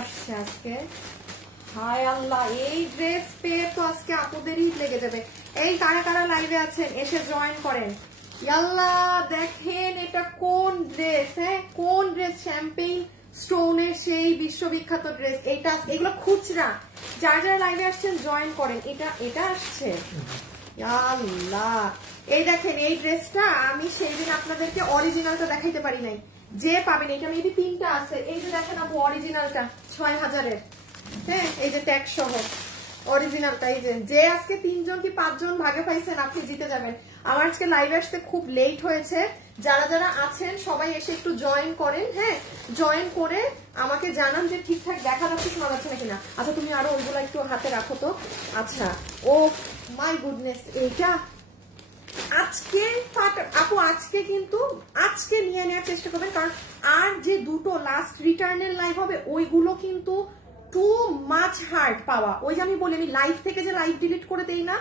আসছে আজকে, হায় আল্লাহ, এই ড্রেস পেয়ে তো আজকে আপুদেরই লেগে যাবে। এই কারা কারা লাইভে আছেন এসে জয়েন করেন। ইয়াল্লা দেখেন এটা কোন ড্রেস, হ্যাঁ কোন ড্রেস, শ্যাম্পেইন স্টোনের সেই বিশ্ববিখ্যাত ড্রেস। এইটা এগুলো খুচরা, যারা যারা লাইভে আসছেন জয়েন করেন। এটা আসছে আল্লাহ। এই দেখেন এই ড্রেসটা আমি সেই দিন আপনাদেরকে অরিজিনালটা দেখাইতে পারি নাই, যে পাবেন এটা মেবি 3টা আছে। এই যে দেখেন আপু অরিজিনালটা 6000-এর, হ্যাঁ এই যে ট্যাগ সহ অরিজিনালটা। এই যে আজকে 3 জন কি 5 জন ভাগে পাইছেন আপনি জিতে যাবেন। আমার আজকে লাইভে আসতে খুব লেট হয়েছে, যারা যারা আছেন সবাই এসে একটু জয়েন করেন, হ্যাঁ জয়েন করে আমাকে জানান যে ঠিকঠাক দেখা যাচ্ছে শোনা যাচ্ছে নাকি না। আচ্ছা তুমি আরো ওইগুলো একটু হাতে রাখো তো। আচ্ছা ও মাই গুডনেস, এইটা আজকে আপু আজকে কিন্তু আজকে নিয়ে নেওয়ার চেষ্টা করবেন, কারণ আর যে দুটো লাস্ট রিটার্নের লাইভ হবে ওইগুলো কিন্তু টু মাচ হার্ড পাওয়া। ওই যে আমি বলি আমি লাইভ থেকে যে লাইভ ডিলিট করে দেই না,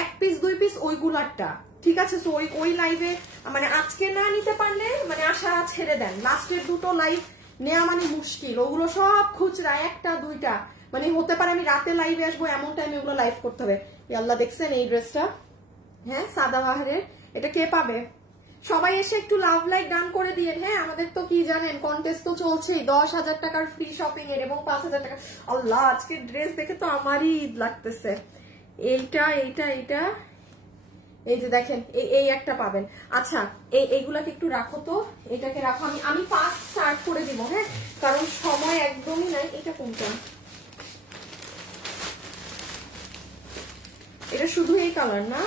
1 পিস 2 পিস ওইগুলারটা, ঠিক আছে। তো ওই লাইভে মানে আজকে না নিতে পারলে মানে আশা ছেড়ে দেন, লাস্টের দুটো লাইভ নেওয়া মানে মুশকিল। ওগুলো সব খুচরা, 1টা 2টা, মানে হতে পারে আমি রাতে লাইভে আসবো এমন টাইমে ওগুলো লাইভ করতে হবে। আল্লাহ দেখছেন এই ড্রেসটা, হ্যাঁ সাদাবাহারের, এটা কে পাবে? সবাই এসে একটু লাভ লাইক ডান করে দিয়ে। হ্যাঁ আমাদের তো কি জানেন কন্টেস্ট তো চলছেই, 10,000 টাকার ফ্রি শপিং এর এবং 5,000 টাকা। আল্লাহ আজকে ড্রেস দেখে তো আমারই ঈদ লাগতেছে। এইটা এই যে দেখেন এই একটা পাবেন। আচ্ছা এইগুলাকে একটু রাখো তো, এটাকে রাখো, আমি ফার্স্ট স্টার্ট করে দিব, হ্যাঁ কারণ সময় একদমই নাই। এটা কোনটা? এটা শুধু এই কালার না,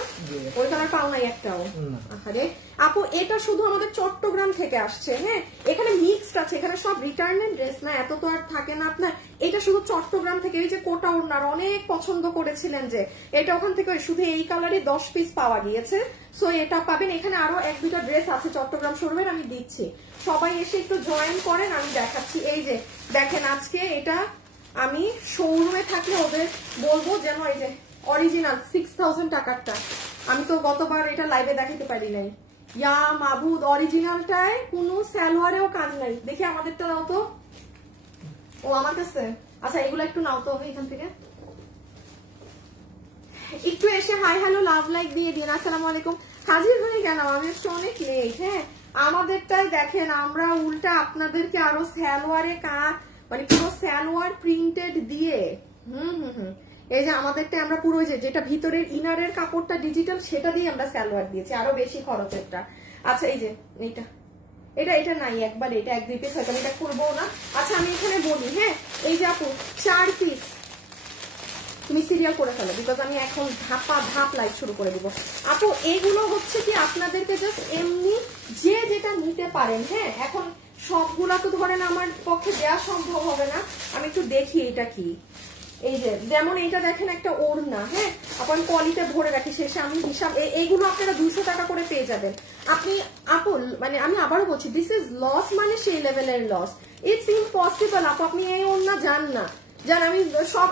ওই কালার পাও নাই একটাও। আরে আপু এটা শুধু আমাদের চট্টগ্রাম থেকে আসছে, হ্যাঁ এখানে মিক্সড আছে, এখানে সব রিটার্নের ড্রেস না, এত তো আর থাকে না আপনার। এটা শুধু চট্টগ্রাম থেকে, এই যে কোটা ওড়নার অনেক পছন্দ করেছিলেন যে এটা ওখান থেকে, শুধু এই কালারই 10 পিস পাওয়া গিয়েছে। সো এটা পাবেন। এখানে আরো 1-2টা ড্রেস আছে চট্টগ্রাম শোরুমের, আমি দিচ্ছি, সবাই এসে একটু জয়েন করেন, আমি দেখাচ্ছি। এই যে দেখেন আজকে এটা আমি শোরুমে থাকলে ওদের বলবো যেন এই যে অরিজিনাল 6000 টাকারটা, আমি তো গতবার এটা লাইভে দেখাতে পারি নাই। ইয়া মাবুদ, অরিজিনালটায় কোনো সালোয়ারেও কাজ নাই। দেখি আমাদেরটা নাও তো। ও আমার কাছে, আচ্ছা এগুলো একটু নাও তো এখান থেকে, একটু এসে হাই হ্যালো লাভ লাইক দিয়ে দিন। আসসালামু আলাইকুম। হাজির হয়ে গেল, আমি অনেক লেট। হ্যাঁ আমাদেরটাই দেখেন আমরা উল্টা আপনাদেরকে আরো সালোয়ারে মানে পুরো সালোয়ার প্রিন্টেড দিয়ে, এই যে আমাদেরটা আমরা পুরো যেটা ভিতরের ইনারের কাপড়টা ডিজিটাল সেটা দিয়ে আমরা সালোয়ার দিয়েছি, আরো বেশি খরচেরটা। আচ্ছা এই যে এটা নাই একবার, এটা 1-2 পিস হয়তো এটা করবো না। আচ্ছা আমি এখানে বলি, হ্যাঁ এই যে আপু 4 পিস তুমি সিরিয়াল করে ফেলো, বিকজ আমি এখন ধাপ লাইভ শুরু করে দিব। আপু এইগুলো হচ্ছে কি আপনাদেরকে জাস্ট এমনি যে যেটা নিতে পারেন, হ্যাঁ এখন সবগুলা তো ধরেন আমার পক্ষে দেওয়া সম্ভব হবে না, আমি একটু দেখি এটা কি। এই যে যেমন এইটা দেখেন একটা ওড়না, হ্যাঁ আপনি পলিতে ভরে রাখি, শেষে আমি হিসাব, এইগুলো আপনারা 200 টাকা করে পেয়ে যাবেন। আপনি আপু মানে আমি আবারও বলছি, দিস ইজ লস, মানে সেই লেভেলের লস, ইটস ইম্পসিবল। আপনি এই ওড়না জান না, জান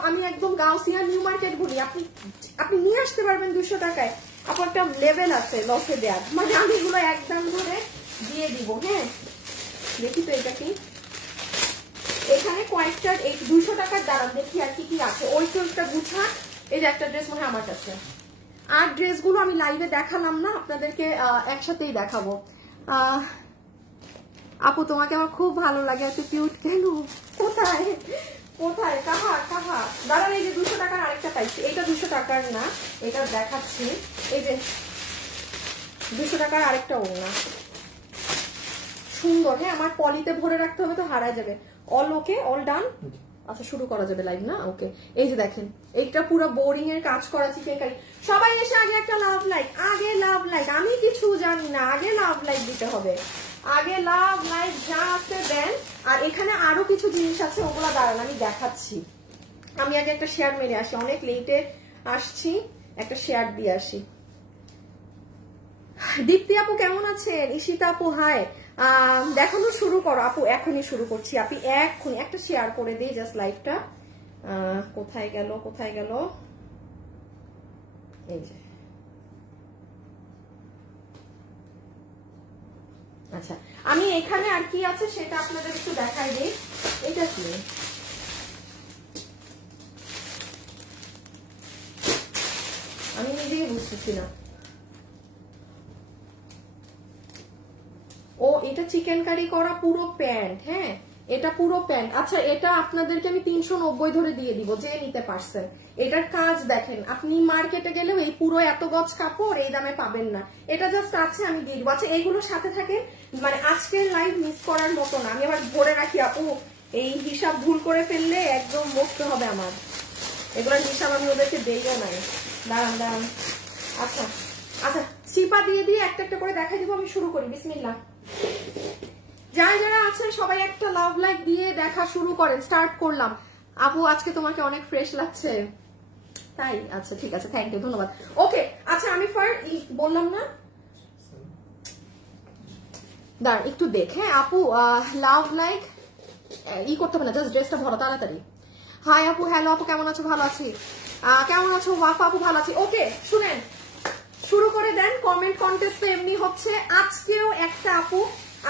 আমি একদম গাউসিয়া নিউ মার্কেট বলি, আপনি নিয়ে আসতে পারবেন 200 টাকায়। আপনার একটা লেভেল আছে লসে দেওয়ার, মানে আমি এগুলো একদম ধরে দিয়ে দিব। হ্যাঁ দেখি তো এটা কি, এখানে কয়েকটা 200 টাকার দাঁড়ান দেখি আর কি আছে। ওই তো একটা গুছা, এই যে একটা ড্রেস মনে হয় আমার কাছে। আর ড্রেসগুলো আমি লাইভে দেখালাম না, আপনাদেরকে একসাথেই দেখাবো। আপু তোমাকে আমার খুব ভালো লাগে, এত কিউট কেন? কোথায় কোথায় কাহা দাঁড়ান, এই যে 200 টাকার আরেকটা পাইছি, এটা 200 টাকার না, এটা দেখাচ্ছি। এই যে 200 টাকার আরেকটা ওড়না সুন্দর, হ্যাঁ আমার পলিতে ভরে রাখতে হবে তো হারায় যাবে। অল ওকে, অল ডান। আচ্ছা শুরু করা যাবে লাইভ না? ওকে এই যে দেখেন এইটা পুরো বোরিং এর কাজ করা চিকেন। সবাই এসে আগে একটা লাভ লাইক, আগে লাভ লাইক, আমি কিছু জানি না, আগে লাভ লাইক দিতে হবে, আগে লাভ লাইক যা আছে দেন। আর এখানে আরো কিছু জিনিস আছে, ওগুলা দাঁড়ান আমি দেখাচ্ছি। আমি আগে একটা শেয়ার মেরে আসি, অনেক লেটে আসছি, একটা শেয়ার দিয়ে আসি। দীপ্তি আপু কেমন আছেন? ঈশিতা আপু হাই, দেখানো শুরু করো আপু, এখনই শুরু করছি। আপনি এক্ষুনি একটা শেয়ার করে দিই জাস্ট লাইভটা। কোথায় গেল এই যে, আচ্ছা আমি এখানে আর কি আছে সেটা আপনাদের একটু দেখাই দিই। এটা কি বুঝতেছি না। ও এটা চিকেন কারি করা পুরো প্যান্ট, হ্যাঁ এটা পুরো প্যান্ট। আচ্ছা এটা আপনাদেরকে আমি 390 ধরে দিয়ে দিব, যে নিতে পারছেন। এটার কাজ দেখেন, আপনি মার্কেটে গেলেও এই পুরো এত গজ কাপড় এই দামে পাবেন না। এটা জাস্ট আছে, আমি দিয়ে দিব। আচ্ছা এইগুলোর সাথে থাকে, মানে আজকের লাইভ মিস করার মতো না। আমি আবার ভরে রাখি আপু, এই হিসাব ভুল করে ফেললে একদম বসতে হবে আমার। এগুলোর হিসাব আমি ওদেরকে দেইও নাই। দাঁড়ান দাঁড়ান। আচ্ছা আচ্ছা চিপা দিয়ে দিয়ে একটা একটা করে দেখাই দিব। আমি শুরু করি, বিসমিল্লাহ। যারা যারা আছেন সবাই একটা লাভ লাইক দিয়ে দেখা শুরু করেন। স্টার্ট করলাম। আপু আজকে তোমাকে অনেক ফ্রেশ লাগছে, তাই? আচ্ছা ঠিক আছে, থ্যাংক ইউ, ধন্যবাদ। ওকে আচ্ছা আমি বললাম না, দাঁড় একটু দেখে আপু লাভ লাইক করতে হবে না, জাস্ট ড্রেসটা ভরো তাড়াতাড়ি। হাই আপু, হ্যালো আপু, কেমন আছো? ভালো আছি। কেমন আছো ওয়াফা আপু? ভালো আছি। ওকে শুনেন, শুরু করে দেন। কমেন্ট কন্টেস্ট তো এমনি হচ্ছে, আজকেও একটা আপু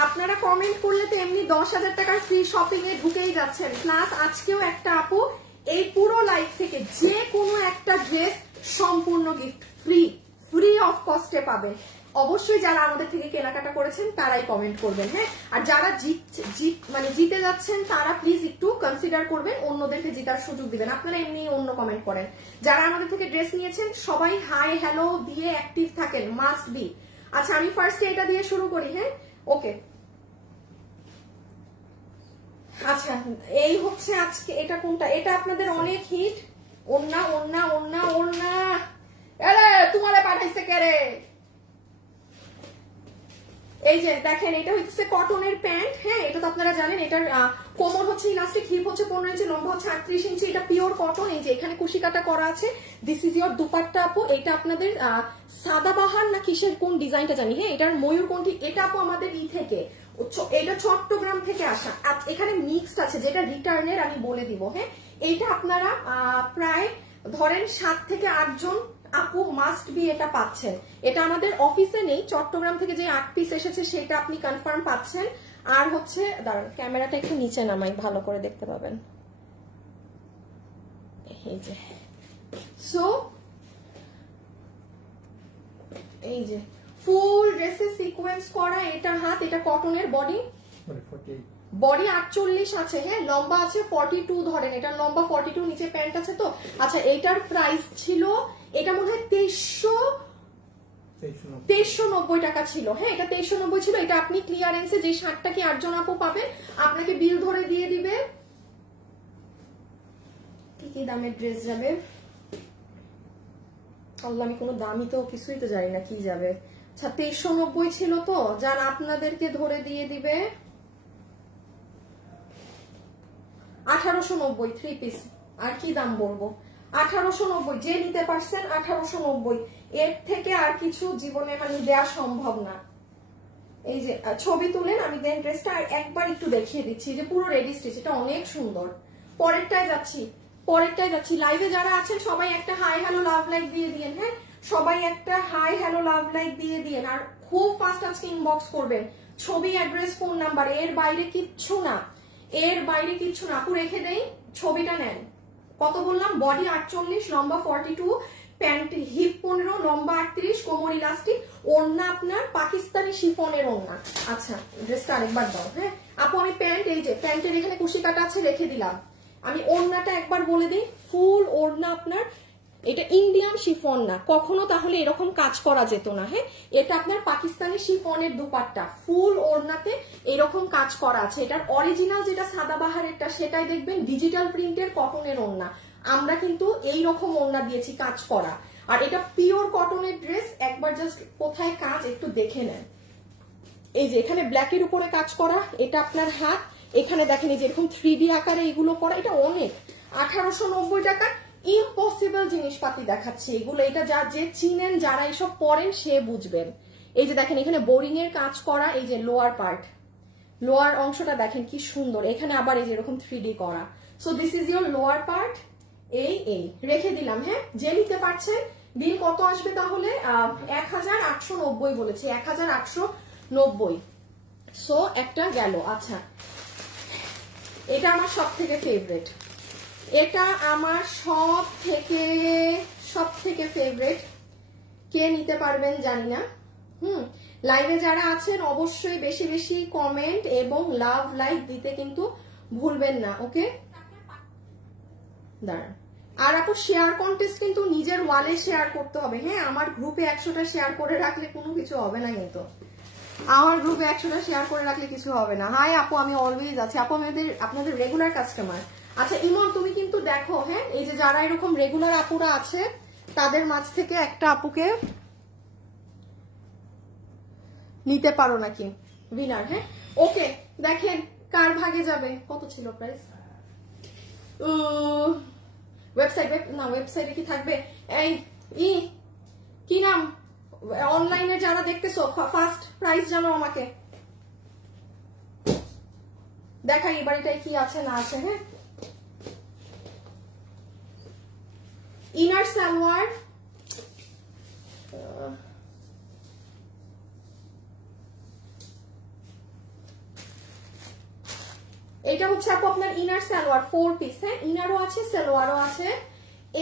আপনারা কমেন্ট করলে তো এমনি 10,000 টাকার ফ্রি শপিং এ ঢুকেই যাচ্ছেন, প্লাস আজকেও একটা আপু এই পুরো লাইফ থেকে যে কোনো একটা ড্রেস সম্পূর্ণ গিফট ফ্রি অফ কস্টে পাবেন। অবশ্যই যারা আমাদের থেকে কেনাকাটা করেছেন তারাই কমেন্ট করবেন, হ্যাঁ। আর যারা জিতে যাচ্ছেন তারা প্লিজ একটু কনসিডার করবেন, অন্যদেরকে জিতার সুযোগ দিবেন। আপনারা এমনি অন্য কমেন্ট করেন। যারা আমাদের থেকে ড্রেস নিয়েছেন সবাই হাই হ্যালো দিয়ে অ্যাক্টিভ থাকেন, মাস্ট বি। আচ্ছা আমি ফার্স্টে এটা দিয়ে শুরু করি, হ্যাঁ ওকে। আচ্ছা এই হচ্ছে আজকে, এটা কোনটা? এটা আপনাদের অনেক হিট। ওন্না ওন্না ওন্না ওন্না, আরে তোমারে পাঠাইছে কে রে? এই যে দেখেন, এটা হচ্ছে কটনের প্যান্ট, হ্যাঁ এটা তো আপনারা জানেন। এটার কোমর হচ্ছে ইলাস্টিক, হিপ হচ্ছে 15 ইঞ্চি, লম্বা হচ্ছে 38 ইঞ্চি। এটা পিওর কটন। এই যে এখানে কুশি কাটা করা আছে। দিস ইজ ইয়োর দুপাট্টা আপু। এটা আপনাদের সাদাবাহার না কিসের কোন ডিজাইনটা জানি, হ্যাঁ এটার ময়ূরকণ্ঠী। এটা আপু আমাদের থেকে, এটা চট্টগ্রাম থেকে আসা। এখানে মিক্সড আছে, যেটা রিটার্নের আমি বলে দিব, হ্যাঁ। এইটা আপনারা প্রায় ধরেন 7 থেকে 8 জন আপু মাস্ট বি এটা পাচ্ছেন। এটা আমাদের অফিসে নেই, চট্টগ্রাম থেকে যে 8 পিস এসেছে সেটা আপনি কনফার্ম পাচ্ছেন। আর হচ্ছে দাঁড়ান ক্যামেরাটা একটু নিচে নামাই, ভালো করে দেখতে পাবেন। এই যে সো এই যে ফুল ড্রেসে সিকোয়েন্স করা, এটা হাত, এটা কটনের বডি, বডি 48 আছে, হ্যাঁ লম্বা আছে 42 ধরেন। এটা লম্বা 42, নিচে প্যান্ট আছে তো। আচ্ছা এইটার প্রাইস ছিল, এটা মনে হয় 2390 টাকা ছিল, হ্যাঁ এটা 2390 ছিল। এটা আপনি ক্লিয়ারেন্সে যে 60টা কি 8 জন আপু পাবেন, আপনাকে বিল ধরে দিয়ে দিবে। কি কি দামের ড্রেস যাবে আল্লাহ, আমি কোনো দামই তো কিছুই তো জানি না কি যাবে। আচ্ছা 2390 ছিল তো, যান আপনাদেরকে ধরে দিয়ে দিবে 1890 3 পিস। আর কি দাম বলবো, 1890 যে নিতে পারছেন 1890, এর থেকে আর কিছু জীবনে মানে দেওয়া সম্ভব না। এই যে ছবি তুলেন, আমি দেন ড্রেসটা একবার একটু দেখিয়ে দিচ্ছি, যে পুরো রেডি স্টিচ, এটা অনেক সুন্দর। পরেরটায় যাচ্ছি, লাইভে যারা আছেন সবাই একটা হাই হ্যালো লাভ লাইক দিয়ে দিয়েন, হ্যাঁ সবাই একটা হাই হ্যালো লাভ লাইক দিয়ে দিয়েন। আর খুব ফাস্ট আজকে ইনবক্স করবেন, ছবি অ্যাড্রেস ফোন নাম্বার, এর বাইরে কিচ্ছু না, এর বাইরে কিচ্ছু না। আপু রেখে দেই, ছবিটা নেন। কত বললাম, বডি 48, লম্বা 42, প্যান্ট হিপ 15, লম্বা 38, কোমর ইলাস্টিক, ওড়না আপনার পাকিস্তানি শিফনের ওড়না। আচ্ছা ড্রেসটা আরেকবার দাও, হ্যাঁ আপু আমি প্যান্ট, এই যে প্যান্টের এখানে কুশি কাটা আছে রেখে দিলাম। আমি ওড়নাটা একবার বলে দিই, ফুল ওড়না আপনার, এটা ইন্ডিয়ান শিফন না, কখনো তাহলে এরকম কাজ করা যেত না, হ্যাঁ এটা আপনার পাকিস্তানি শিফনের দুপাট্টা, ফুল ওড়নাতে এরকম কাজ করা আছে। এটার অরিজিনাল যেটা সাদাবাহারেরটা সেটাই দেখবেন ডিজিটাল প্রিন্টের কটনের ওড়না, আমরা কিন্তু এই রকম ওড়না দিয়েছি কাজ করা। আর এটা পিওর কটনের ড্রেস, একবার জাস্ট কোথায় কাজ একটু দেখে নেন। এই যে এখানে ব্ল্যাকের উপরে কাজ করা, এটা আপনার হাত, এখানে দেখেন এই যে এরকম 3D আকারে এগুলো করা, এটা অনেক। 1890 টাকা ইম্পসিবল জিনিসপাতি দেখাচ্ছে এগুলো, এটা যে চিনেন যারা এসব পরেন সে বুঝবেন। এই যে দেখেন এখানে বোরিং এর কাজ করা, এই যে লোয়ার পার্ট, লোয়ার অংশটা দেখেন কি সুন্দর, এখানে আবার এই যে এরকম 3D করা। So this is your lower part. এই রেখে দিলাম, হ্যাঁ যে নিতে পারছেন। বিল কত আসবে তাহলে, 1890 বলেছি, 1890। সো একটা গেল। আচ্ছা এটা আমার সব থেকে ফেভারিট, এটা আমার সব থেকে ফেভারিট। কে নিতে পারবেন জানি না। লাইভে যারা আছেন অবশ্যই বেশি বেশি কমেন্ট এবং লাভ লাইক দিতে কিন্তু ভুলবেন না। ওকে, দাঁড়ান। আর আপু শেয়ার কন্টেস্ট কিন্তু নিজের ওয়ালে শেয়ার করতে হবে। হ্যাঁ, আমার গ্রুপে 100টা শেয়ার করে রাখলে কোনো কিছু হবে না, কিন্তু আমার গ্রুপে 100টা শেয়ার করে রাখলে কিছু হবে না। হাই আপু, আমি অলওয়েজ আছি আপু, আপনাদের রেগুলার কাস্টমার। আচ্ছা ইমন, তুমি কিন্তু দেখো, হ্যাঁ, এই যে যারা এরকম রেগুলার আপুরা আছে তাদের মাঝ থেকে একটা আপুকে নিতে পারো নাকি উইনার। হ্যাঁ, ওকে, দেখেন কার ভাগে যাবে। কত ছিল প্রাইস? ওয়েবসাইটে কি থাকবে? এই কি নাম, অনলাইনে যারা দেখতেছো ফার্স্ট প্রাইস জানো আমাকে দেখাই এই বাড়িটায় কি আছে না আছে। হ্যাঁ, ইনার সালোয়ার, এইটা হচ্ছে আপু আপনার ইনার সালোয়ার 4 পিস। হ্যাঁ, ইনারও আছে সালোয়ারও আছে।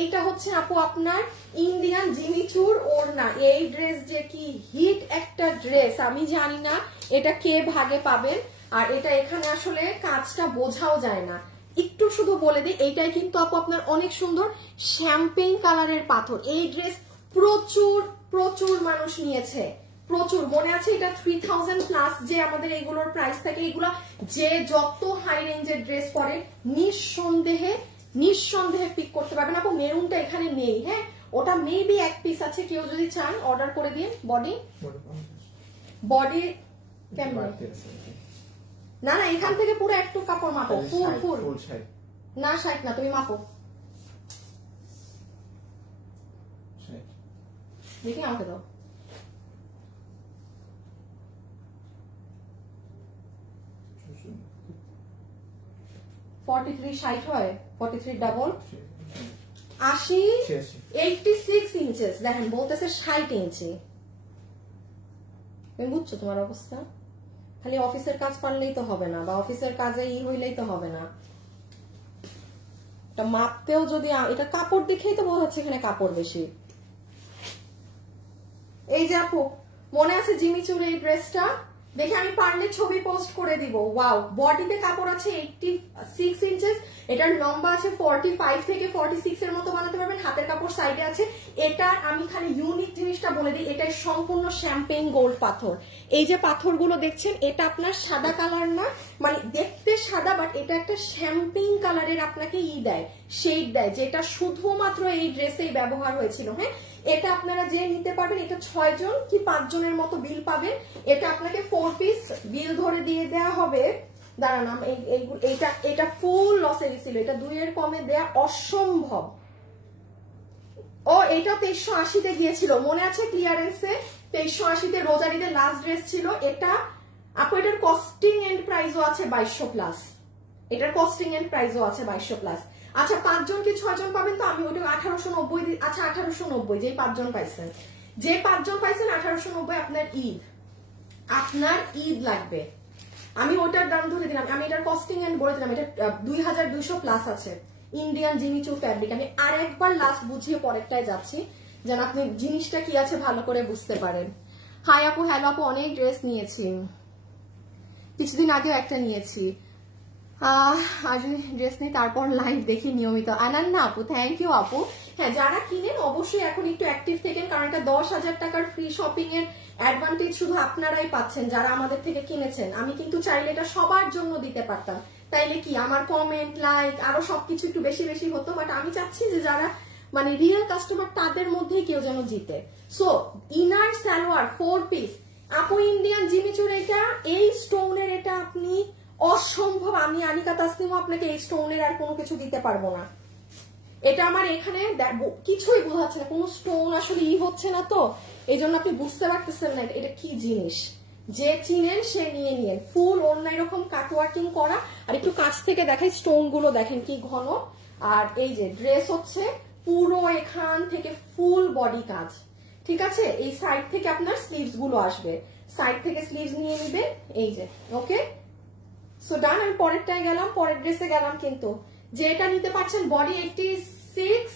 এইটা হচ্ছে আপু আপনার ইন্ডিয়ান জিমিচুর ওড়না। এই ড্রেস যে কি হিট একটা ড্রেস, আমি জানি না এটা কে ভাগে পাবেন। আর এটা এখানে আসলে কাজটা বোঝাও যায় না, একটু শুধু বলে দিই, এইটাই কিন্তু আপু আপনার অনেক সুন্দর শ্যাম্পেন কালারের পাথর। এই ড্রেস প্রচুর প্রচুর মানুষ নিয়েছে, প্রচুর। মনে আছে এটা 3000 প্লাস যে আমাদের এইগুলোর প্রাইস থাকে। এগুলো যে যত হাই রেঞ্জের ড্রেস পরে নিঃসন্দেহে পিক করতে পারবেন। আপু মেরুনটা এখানে নেই। হ্যাঁ, ওটা মেবি এক পিস আছে, কেউ যদি চান অর্ডার করে দিন। বডি কেমন? না না, এখান থেকে পুরো একটু কাপড় মাপো, ফুল না 60 না, তুমি মাপো দেখি, আমাকে দাও। 43 60 হয়, 43 ডাবল 80 86 ইঞ্চেস। দেখেন বলতেছে 60 ইঞ্চি। তুমি বুঝছো তোমার অবস্থা? খালি অফিসের কাজ পারলেই তো হবে না, বা অফিসের কাজে হইলেই তো হবে না, এটা মাপতেও যদি এটা কাপড় দেখেই তো বোঝা যাচ্ছে এখানে কাপড় বেশি। এই যে আপু মনে আছে জিমিচুর এই ড্রেসটা দেখে আমি পারলে ছবি পোস্ট করে দিব। ওয়াও, বডিতে কাপড় আছে 86 ইঞ্চেস, এটার লম্বা আছে 45 থেকে 46 এর মতো বানাতে পারবেন। হাতের কাপড় সাইডে আছে। এটা আমি খালি ইউনিক জিনিসটা বলে দিই, এটাই সম্পূর্ণ শ্যাম্পেন গোল্ড পাথর। এই যে পাথরগুলো দেখছেন, এটা আপনার সাদা কালার না, মানে দেখতে সাদা, বাট এটা একটা শ্যাম্পেন কালারের আপনাকে দেয়, শেড দেয়, যেটা শুধুমাত্র এই ড্রেসেই ব্যবহার হয়েছিল। হ্যাঁ, এটা আপনারা যে নিতে পারবেন, এটা 6 জন কি 5 জনের মতো বিল পাবেন। এটা আপনাকে 4 পিস বিল ধরে দিয়ে দেওয়া হবে। দাঁড়ান, এটা ফুল লসে গেছিল, এটা 2 এর কমে দেয়া অসম্ভব। ও এটা 2380 গিয়েছিল, মনে আছে ক্লিয়ারেন্সে 2380 রোজারিদের লাস্ট ড্রেস ছিল এটা আপু। এটার কস্টিং এন্ড প্রাইসও আছে 2200 প্লাস, এটার কস্টিং এন্ড প্রাইসও আছে 2200 প্লাস। আচ্ছা 5 জন কি 6 জন পাবেন? তো আমি ওটা 1890। আচ্ছা 1890, যে 5 জন পাইছেন, 1890 আপনার ঈদ লাগবে। আমি ওটার দাম ধরে দিলাম, আমি এটার কস্টিং এন্ড বলে দিলাম, এটা 2200 প্লাস আছে। Indian Jimmy Choo fabric. আমি আর একবার লাস্ট বুঝিয়ে পরেরটায় যাচ্ছি, যেন আপনি জিনিসটা কি আছে ভালো করে বুঝতে পারেন। হাই আপু, হ্যালো আপু, অনেক ড্রেস নিয়েছি, কিছুদিন আগেও একটা নিয়েছি। আজ ড্রেস নেই, তারপর লাইভ দেখি নিয়মিত। আনান্না আপু, থ্যাংক ইউ আপু। হ্যাঁ, যারা কিনেন অবশ্যই এখন একটু অ্যাক্টিভ থাকেন, কারণ এটা 10,000 টাকার ফ্রি শপিং এর অ্যাডভান্টেজ শুধু আপনারাই পাচ্ছেন যারা আমাদের থেকে কিনেছেন। আমি কিন্তু চাইলে এটা সবার জন্য দিতে পারতাম, তাইলে কি আমার কমেন্ট লাইক আরো সবকিছু একটু বেশি বেশি হতো, বাট আমি চাচ্ছি যে যারা মানে রিয়েল কাস্টমার তাদের মধ্যেই কেউ যেন জিতে। সো ইনার সালোয়ার 4 পিস আপু, ইন্ডিয়ান জিমিচুর, এটা এই স্টোনের, এটা আপনি অসম্ভব। আমি আনিকা তাসনিমও আপনাকে এই স্টোনের আর কোনো কিছু দিতে পারবো না। এটা আমার এখানে কিছুই বোঝাচ্ছে না, কোনো স্টোন আসলে হচ্ছে না, তো এই জন্য আপনি বুঝতে পারতেছেন না এটা কি জিনিস। যে চিনেন সে নিয়ে নিয়েন। ফুল ওড়না এরকম কাটওয়ার্কিং করা, আর একটু কাছ থেকে দেখাই স্টোন গুলো দেখেন কি ঘন। আর এই যে ড্রেস হচ্ছে পুরো এখান থেকে ফুল বডি কাজ, ঠিক আছে। এই সাইড থেকে আপনার স্লিভস গুলো আসবে, সাইড থেকে স্লিভস নিয়ে নিবেন, এই যে। ওকে, সো ডান। আমি পরেরটায় গেলাম, পরের ড্রেসে গেলাম, কিন্তু যেটা নিতে পারছেন বডি 86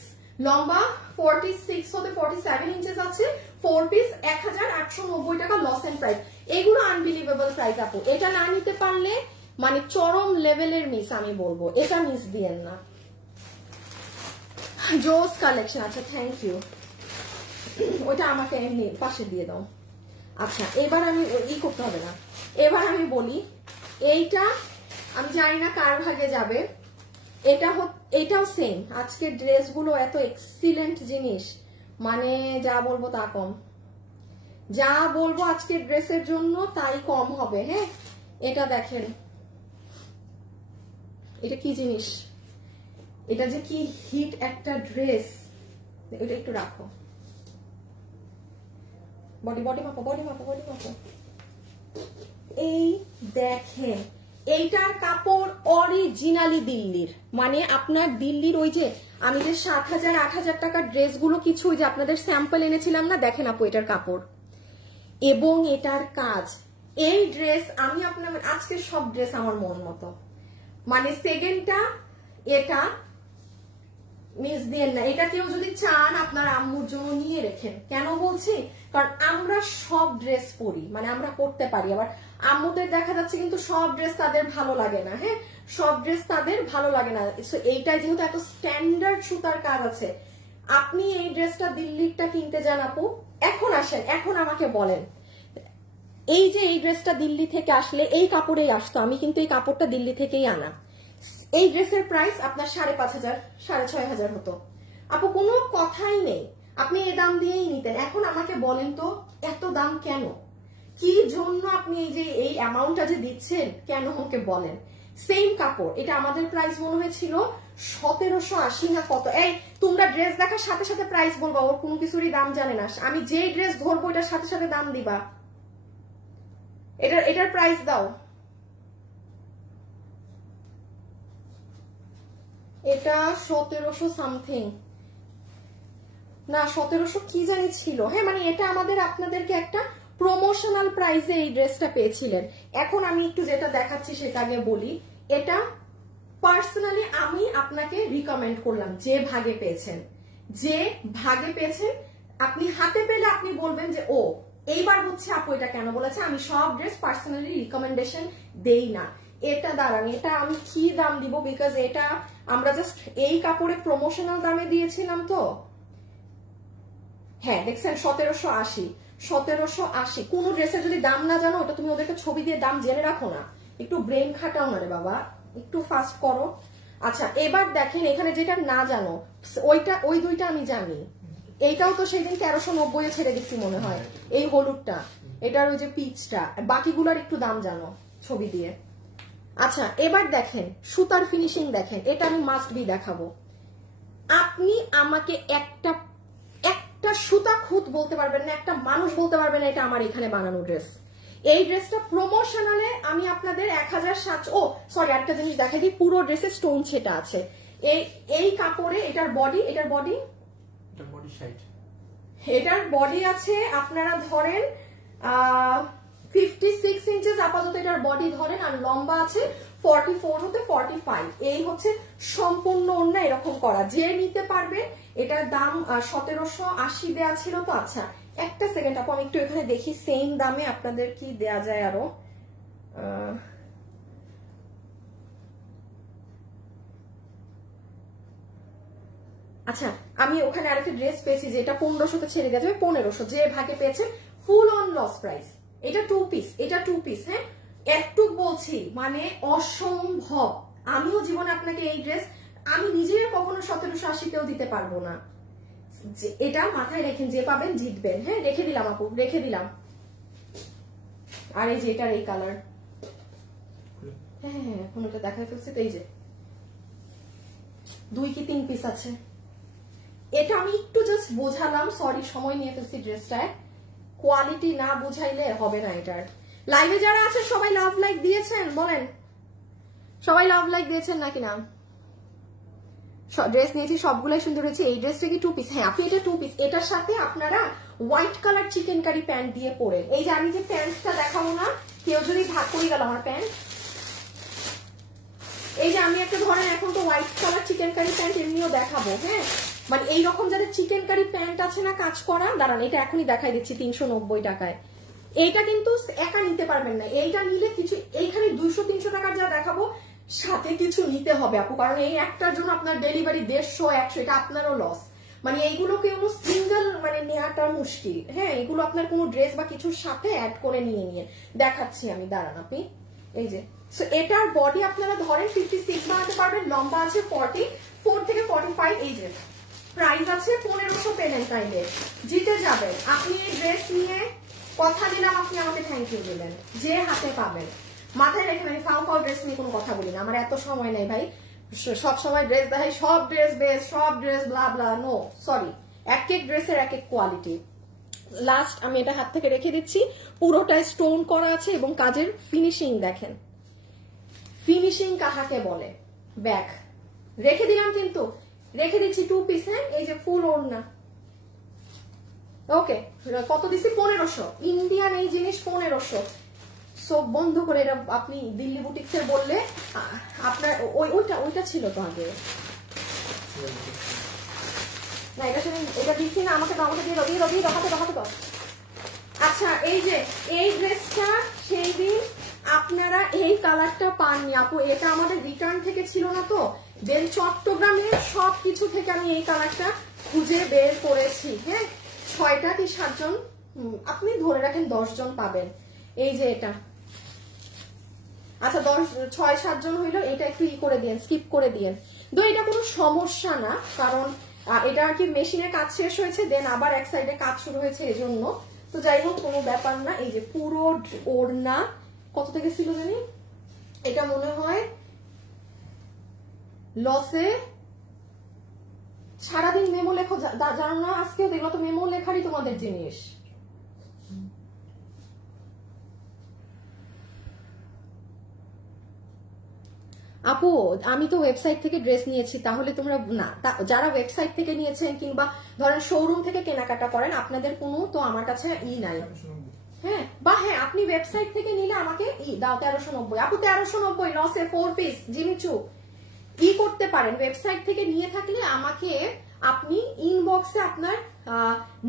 লম্বা 46 হতে 47 ইঞ্চেস আছে, 4 পিস 1890 টাকা লস এন্ড প্রাইস। এগুলো আনবিলিভেবল প্রাইস আপু, এটা না নিতে পারলে মানে চরম লেভেলের মিস আমি বলবো, এটা মিস দিয়েন না। জোস কালেকশন, আচ্ছা থ্যাংক ইউ, ওটা আমাকে এমনি পাশে দিয়ে দাও। আচ্ছা এবার আমি করতে হবে না, এবার আমি বলি এইটা আমি জানি না কার ভাগে যাবে, এটাও সেম। আজকের ড্রেসগুলো এত এক্সিলেন্ট জিনিস, মানে যা বলবো তা কম, যা বলবো আজকের ড্রেসের জন্য তাই কম হবে। হ্যাঁ এটা দেখেন, এটা কি জিনিস, এটা যে কি হিট একটা ড্রেস, এটা একটু রাখো, বডি মাপো, বডি মাপো, বডি মাপো। এই দেখেন এইটার কাপড় অরিজিনালি দিল্লির, মানে আপনার দিল্লির ওই যে আমি যে 7,000 8,000 টাকার ড্রেসগুলো কিছু ওই যে আপনাদের স্যাম্পল এনেছিলাম না, দেখেন আপু এটার কাপড় এবং এটার কাজ। এই ড্রেস আমি আপনার আজকে সব ড্রেস আমার মন মতো, মানে সেকেন্ডটা এটা মিস দিয়েন না। এটা কেউ যদি চান আপনার আম্মুর জন্য নিয়ে রেখেন। কেন বলছি, কারণ আমরা সব ড্রেস পরি, মানে আমরা পরতে পারি, আবার আম্মুদের দেখা যাচ্ছে কিন্তু সব ড্রেস তাদের ভালো লাগে না। হ্যাঁ সব ড্রেস তাদের ভালো লাগে না, এইটাই যেহেতু এত স্ট্যান্ডার্ড সুতার কাজ আছে। আপনি এই ড্রেসটা দিল্লিরটা কিনতে যান আপু, এখন আসেন, এখন আমাকে বলেন এই যে এই ড্রেসটা দিল্লি থেকে আসলে এই কাপড়েই আসতো, আমি কিন্তু এই কাপড়টা দিল্লি থেকেই আনা। এই ড্রেসের প্রাইস আপনার 5,500 6,500 হতো আপু, কোনো কথাই নেই, আপনি এই দাম দিয়েই নিতেন। এখন আমাকে বলেন তো এত দাম কেন, কি জন্য আপনি এই যে এই অ্যামাউন্টটা যে দিচ্ছেন কেন, আমাকে বলেন। সেম কাপড়, এটা আমাদের প্রাইস মনে হয়েছিল 1780 না কত। এই তোমরা ড্রেস দেখার সাথে সাথে প্রাইস বলবা, ওর কোনো কিছুরই দাম জানে না। আমি যে ড্রেস ধরবো এটার সাথে সাথে দাম দিবা, এটার প্রাইস দাও। এটা 1700 সামথিং না, 1700 কি জানি ছিল। হ্যাঁ মানে এটা আমাদের আপনাদেরকে একটা প্রমোশনাল প্রাইসে এই ড্রেসটা পেয়েছিলেন। এখন আমি একটু যেটা দেখাচ্ছি সেটা আগে বলি, এটা পার্সোনালি আমি আপনাকে রিকমেন্ড করলাম, যে ভাগে পেয়েছেন, যে ভাগে পেয়েছেন আপনি হাতে পেলে আপনি বলবেন যে ও এইবার হচ্ছে আপু এটা কেন বলেছে। আমি সব ড্রেস পার্সোনালি রিকমেন্ডেশন দেই না। এটা দাঁড়ান, এটা আমি কি দাম দিব, বিকজ এটা আমরা জাস্ট এই কাপড়ে প্রমোশনাল দামে দিয়েছিলাম তো। হ্যাঁ দেখছেন 1780, 1780। কোন ড্রেসের যদি দাম না জানো, ওটা তুমি ওদেরকে ছবি দিয়ে দাম জেনে রাখো না, একটু ব্রেন খাটাও না রে বাবা, একটু ফাস্ট করো। আচ্ছা এবার দেখেন এখানে যেটা না জানো, ওই দুইটা আমি জানি। এইটাও তো সেই দিন 1390 ছেড়ে দিচ্ছি মনে হয়, এই হলুদটা, এটার ওই যে পিচটা, বাকিগুলোর একটু দাম জানো ছবি দিয়ে। আচ্ছা এবার দেখেন সুতার ফিনিশিং দেখেন, এটা আমি মাস্ট বি দেখাবো। আপনি আমাকে একটা সুতা খুঁত বলতে পারবেন না, একটা মানুষ বলতে পারবেন না এটা আমার এখানে বানানো ড্রেস। এই ড্রেসটা প্রমোশনালে আমি আপনাদের 1700, ও সরি একটা জিনিস দেখাই দিই, পুরো ড্রেসে স্টোন সেটা আছে। এই কাপড়ে এটার বডি এটার বডি আছে আপনারা ধরেন 56 ইঞ্চেস আপাতত এটার বডি ধরেন, আর লম্বা আছে 44 হতে 45। এই হচ্ছে সম্পূর্ণ অন্য এরকম করা, যে নিতে পারবে। এটার দাম 1780 দেয়া ছিল তো। আচ্ছা একটা সেকেন্ড আপু, আমি একটু এখানে দেখি সেম দামে আপনাদের কি দেয়া যায় আরো। আচ্ছা আমি ওখানে আরেকটা ড্রেস পেয়েছি যেটা 1500 তে ছেড়ে গেছে, 1500 যে ভাগে পেয়েছেন ফুল অন লস প্রাইস। এটা 2 পিস, এটা 2 পিস। হ্যাঁ একটু বলছি মানে অসম্ভব, আমিও জীবনে আপনাকে এই ড্রেস আমি নিজের কখনো 1780-তেও দিতে পারবো না। এটা মাথায় রেখেন, যে পাবেন জিতবেন। হ্যাঁ রেখে দিলাম আপু, রেখে দিলাম। আর এই যে এটার এই কালার, হ্যাঁ এখন ওটা দেখা ফেলছে তো, এই যে 2 কি 3 পিস আছে। এটা আমি একটু জাস্ট বোঝালাম, সরি সময় নিয়ে ফেলছি ড্রেসটায়, কোয়ালিটি না বুঝাইলে হবে না এটার। লাইভে যারা আছেন সবাই লাভ লাইক দিয়েছেন, বলেন সবাই লাভ লাইক দিয়েছেন নাকি না? ড্রেস নিয়েছি সবগুলাই সুন্দর হয়েছে। এই ড্রেসটা কি 2 পিস? হ্যাঁ আপনি এটা 2 পিস। এটার সাথে আপনারা white colour chikankari pant দিয়ে পরেন। এই যে আমি যে প্যান্টটা দেখাবো না, কেউ যদি ভাগ করে গেল আমার প্যান্ট, এই যে আমি একটা ধরেন এখন তো white colour chikankari pant এমনিও দেখাবো। হ্যাঁ মানে এইরকম যাদের চিকেন কারি প্যান্ট আছে না কাজ করা, দাঁড়ান এটা এখনই দেখাই দিচ্ছি 390 টাকায়। এইটা কিন্তু একা নিতে পারবেন না, এইটা নিলে কিছু এইখানে 200-300 টাকার যা দেখাবো সাথে কিছু নিতে হবে আপু, কারণ এই একটার জন্য আপনার ডেলিভারি 150-100, এটা আপনারও লস। মানে এইগুলো কেউ সিঙ্গেল মানে নেওয়াটা মুশকিল। হ্যাঁ, এগুলো আপনার কোনো ড্রেস বা কিছুর সাথে অ্যাড করে নিয়ে দেখাচ্ছি আমি, দাঁড়ান আপনি। এই যে এটার বডি আপনারা ধরেন 56 বানাতে পারবেন, লম্বা আছে 44 থেকে 45। এই যে প্রাইস আছে 1500 পেমেন্ট চাইলে জিতে যাবেন আপনি। এই ড্রেস নিয়ে কথা দিলাম, আপনি আমাকে থ্যাংক ইউ দিলেন, যে হাতে পাবেন। মাথায় রেখে আমি ফাও ড্রেস নিয়ে কোনো কথা বলি না, আমার এত সময় নেই ভাই সব সময় ড্রেস দেখাই, সব ড্রেস বেস্ট, সব ড্রেস ব্লা ব্লা, নো সরি। এক এক ড্রেসের এক এক কোয়ালিটি। লাস্ট আমি এটা হাত থেকে রেখে দিচ্ছি, পুরোটা স্টোন করা আছে এবং কাজের ফিনিশিং দেখেন, ফিনিশিং কাহাকে বলে। ব্যাক রেখে দিলাম, কিন্তু রেখে দিচ্ছি 2 পিস। হ্যাঁ, এই যে ফুল ওড়না। ওকে, কত দিচ্ছি? 1500। ইন্ডিয়ান এই জিনিস 1500। সব বন্ধ করে এটা আপনি দিল্লি বুটিক্সের বললে আপনার ওইটা ছিল তো আগে না, এটা দিচ্ছি না, আমাকে দিয়ে দেখাতে। আচ্ছা, এই যে এই ড্রেসটা সেই দিন আপনারা এই কালারটা পাননি আপু, এটা আমাদের রিটার্ন থেকে ছিল না তো, দেন চট্টগ্রামের সবকিছু থেকে আমি এই কালারটা খুঁজে বের করেছি। হ্যাঁ, 6টা কি 7 জন, আপনি ধরে রাখেন 10 জন পাবেন। এই যে এটা, আচ্ছা 6-7 জন হইলো, এটা একটু করে দিয়েন, স্কিপ করে দিয়েন। তো এটা কোনো সমস্যা না, কারণ এটা আর কি মেশিনের কাজ শেষ হয়েছে, দেন আবার এক সাইডে কাজ শুরু হয়েছে এজন্য। তো যাই হোক, কোনো ব্যাপার না। এই যে পুরো ওড়না কত থেকে ছিল জানি, এটা মনে হয় লসে সারাদিন মেমো লেখো, জানো না আজকেও দেখলো তো মেমো লেখারই তোমাদের জিনিস। আপু আমি তো ওয়েবসাইট থেকে ড্রেস নিয়েছি, তাহলে তোমরা না, যারা ওয়েবসাইট থেকে নিয়েছেন কিংবা ধরেন শোরুম থেকে কেনাকাটা করেন, আপনাদের কোনো তো আমার কাছে নাই। হ্যাঁ, বা হ্যাঁ আপনি ওয়েবসাইট থেকে নিলে আমাকে দাও 1390। আপু 1390 লসে 4 পিস জিমিচু করতে পারেন। ওয়েবসাইট থেকে নিয়ে থাকলে আমাকে আপনি ইনবক্সে আপনার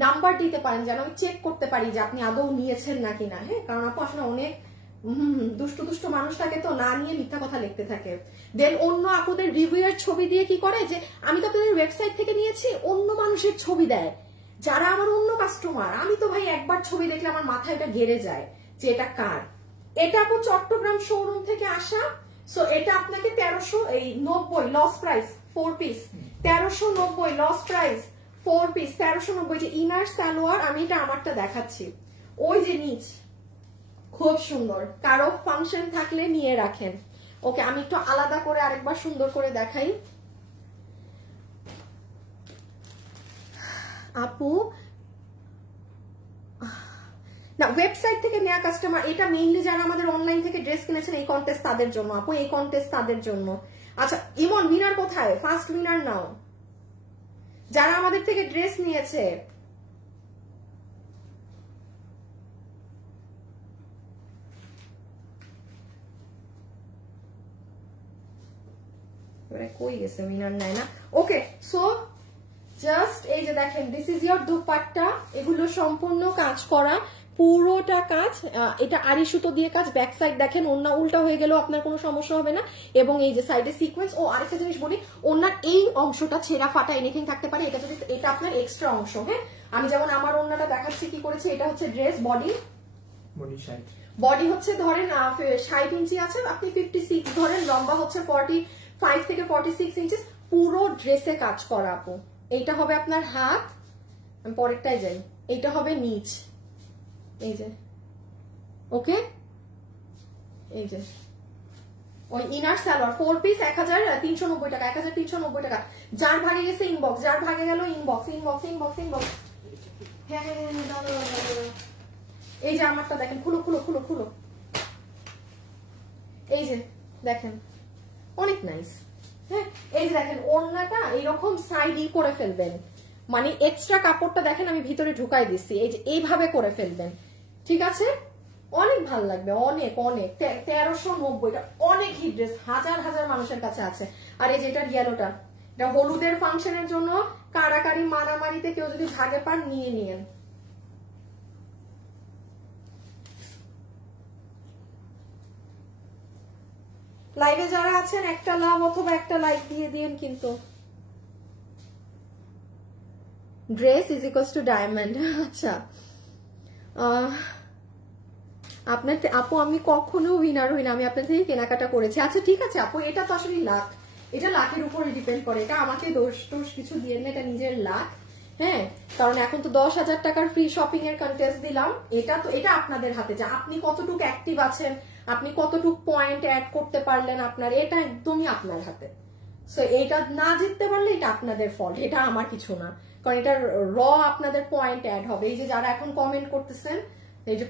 নাম্বার দিতে পারেন, যেন আমি চেক করতে পারি যে আপনি আদৌ নিয়েছেন নাকি না। হ্যাঁ, কারণ আপু আসলে অনেক দুষ্ট মানুষ থাকে, তো না নিয়ে মিথ্যা কথা লিখতে থাকে। দেন অন্য আপুদের রিভিউয়ের ছবি দিয়ে কি করে, যে আমি তো আপনাদের ওয়েবসাইট থেকে নিয়েছি, অন্য মানুষের ছবি দেয় যারা আমার অন্য কাস্টমার। আমি তো ভাই একবার ছবি দেখলে আমার মাথায় এটা গেড়ে যায় যে এটা কার। এটা আপু চট্টগ্রাম শোরুম থেকে আসা। সো এটা আপনাকে 1390 loss price 4 piece, 1390 loss price 4 piece, 1390। যে ইনার সালোয়ার, আমি এটা আমারটা দেখাচ্ছি, ওই যে নিচ খুব সুন্দর, কারো ফাংশন থাকলে নিয়ে রাখেন। ওকে, আমি একটু আলাদা করে আরেকবার সুন্দর করে দেখাই। আপু না, ওয়েবসাইট থেকে নেওয়া কাস্টমার, এটা মেইনলি যারা আমাদের অনলাইন থেকে ড্রেস কিনেছেন এই কন্টেস্ট তাদের জন্য আপু, এই কন্টেস্ট তাদের জন্য। আচ্ছা ইমন, উইনার কোথায়? ফার্স্ট উইনার নাও, যারা আমাদের থেকে ড্রেস নিয়েছে। কই গেছে, উইনার নাই না। ওকে, সো জাস্ট এই যে দেখেন, দিস ইজ ইয়োর দুপাট্টা। এগুলো সম্পূর্ণ কাজ করা, পুরোটা কাজ। এটা আড়ি সুতো দিয়ে কাজ। ব্যাক সাইড দেখেন, ওড়না উল্টা হয়ে গেলেও আপনার কোনো সমস্যা হবে না। এবং এই যে সাইডে সিকোয়েন্স। ও আরেকটা জিনিস বলি, ওড়নার এই অংশটা ছেঁড়া ফাটা এনিথিং থাকতে পারে, এটা যদি এটা আপনার এক্সট্রা অংশ। হ্যাঁ, আমি যেমন আমার ওড়নাটা দেখাচ্ছি কি করেছি, এটা হচ্ছে ড্রেস বডি, বডি হচ্ছে ধরেন 60 ইঞ্চি আছে, আপনি 56 ধরেন, লম্বা হচ্ছে 45 থেকে 46 ইঞ্চিস, পুরো ড্রেসে কাজ করা আপু। এইটা হবে আপনার হাত, আমি পরেরটাই যাই, এইটা হবে নিচ, এই যে ওকে, এই যে ওই ইনার সালোয়ার 4 পিস 1390 টাকা, 1390 টাকা। যার ভাগে গেছে ইনবক্স, যার ভাগে গেল ইনবক্স, ইনবক্স ইনবক্স ইনবক্স। হ্যাঁ হ্যাঁ হ্যাঁ, এই যে আমারটা দেখেন, খুলো খুলো খুলো খুলো, এই যে দেখেন অনেক নাইস। হ্যাঁ, এই যে দেখেন ওড়নাটা এইরকম সাইড করে ফেলবেন, মানে এক্সট্রা কাপড়টা দেখেন আমি ভিতরে ঢুকাই দিচ্ছি, এই যে এইভাবে করে ফেলবেন, ঠিক আছে? অনেক ভালো লাগবে, অনেক অনেক। 1390, অনেক হিট ড্রেস, হাজার হাজার মানুষের কাছে আছে। আর এই যে এটা এটা হলুদের ফাংশনের জন্য কারাকারি মারামারিতে কেউ যদি ভাগে পান নিয়ে নিয়েন। লাইভে যারা আছেন একটা লাভ অথবা একটা লাইক দিয়ে দিন কিন্তু। Dress is equals to diamond. আচ্ছা আপনার আপু আমি কখনো উইনার হই না, আমি আপনার থেকে কেনাকাটা করেছি। আচ্ছা ঠিক আছে আপু, এটা তো আসলে লাক, এটা লাকের উপরে ডিপেন্ড করে, এটা আমাকে দোষ কিছু দিয়ে না, এটা নিজের লাক। হ্যাঁ কারণ এখন তো 10,000 টাকার ফ্রি শপিং এর কন্টেস্ট দিলাম, এটা আপনাদের হাতে যে আপনি কতটুকু অ্যাক্টিভ আছেন, আপনি কতটুকু পয়েন্ট অ্যাড করতে পারলেন আপনার, এটা একদমই আপনার হাতে। সো এটা না জিততে পারলে এটা আপনাদের ফল্ট, এটা আমার কিছু না, কারণ এটা র আপনাদের পয়েন্ট অ্যাড হবে। এই যে যারা এখন কমেন্ট করতেছেন এই যে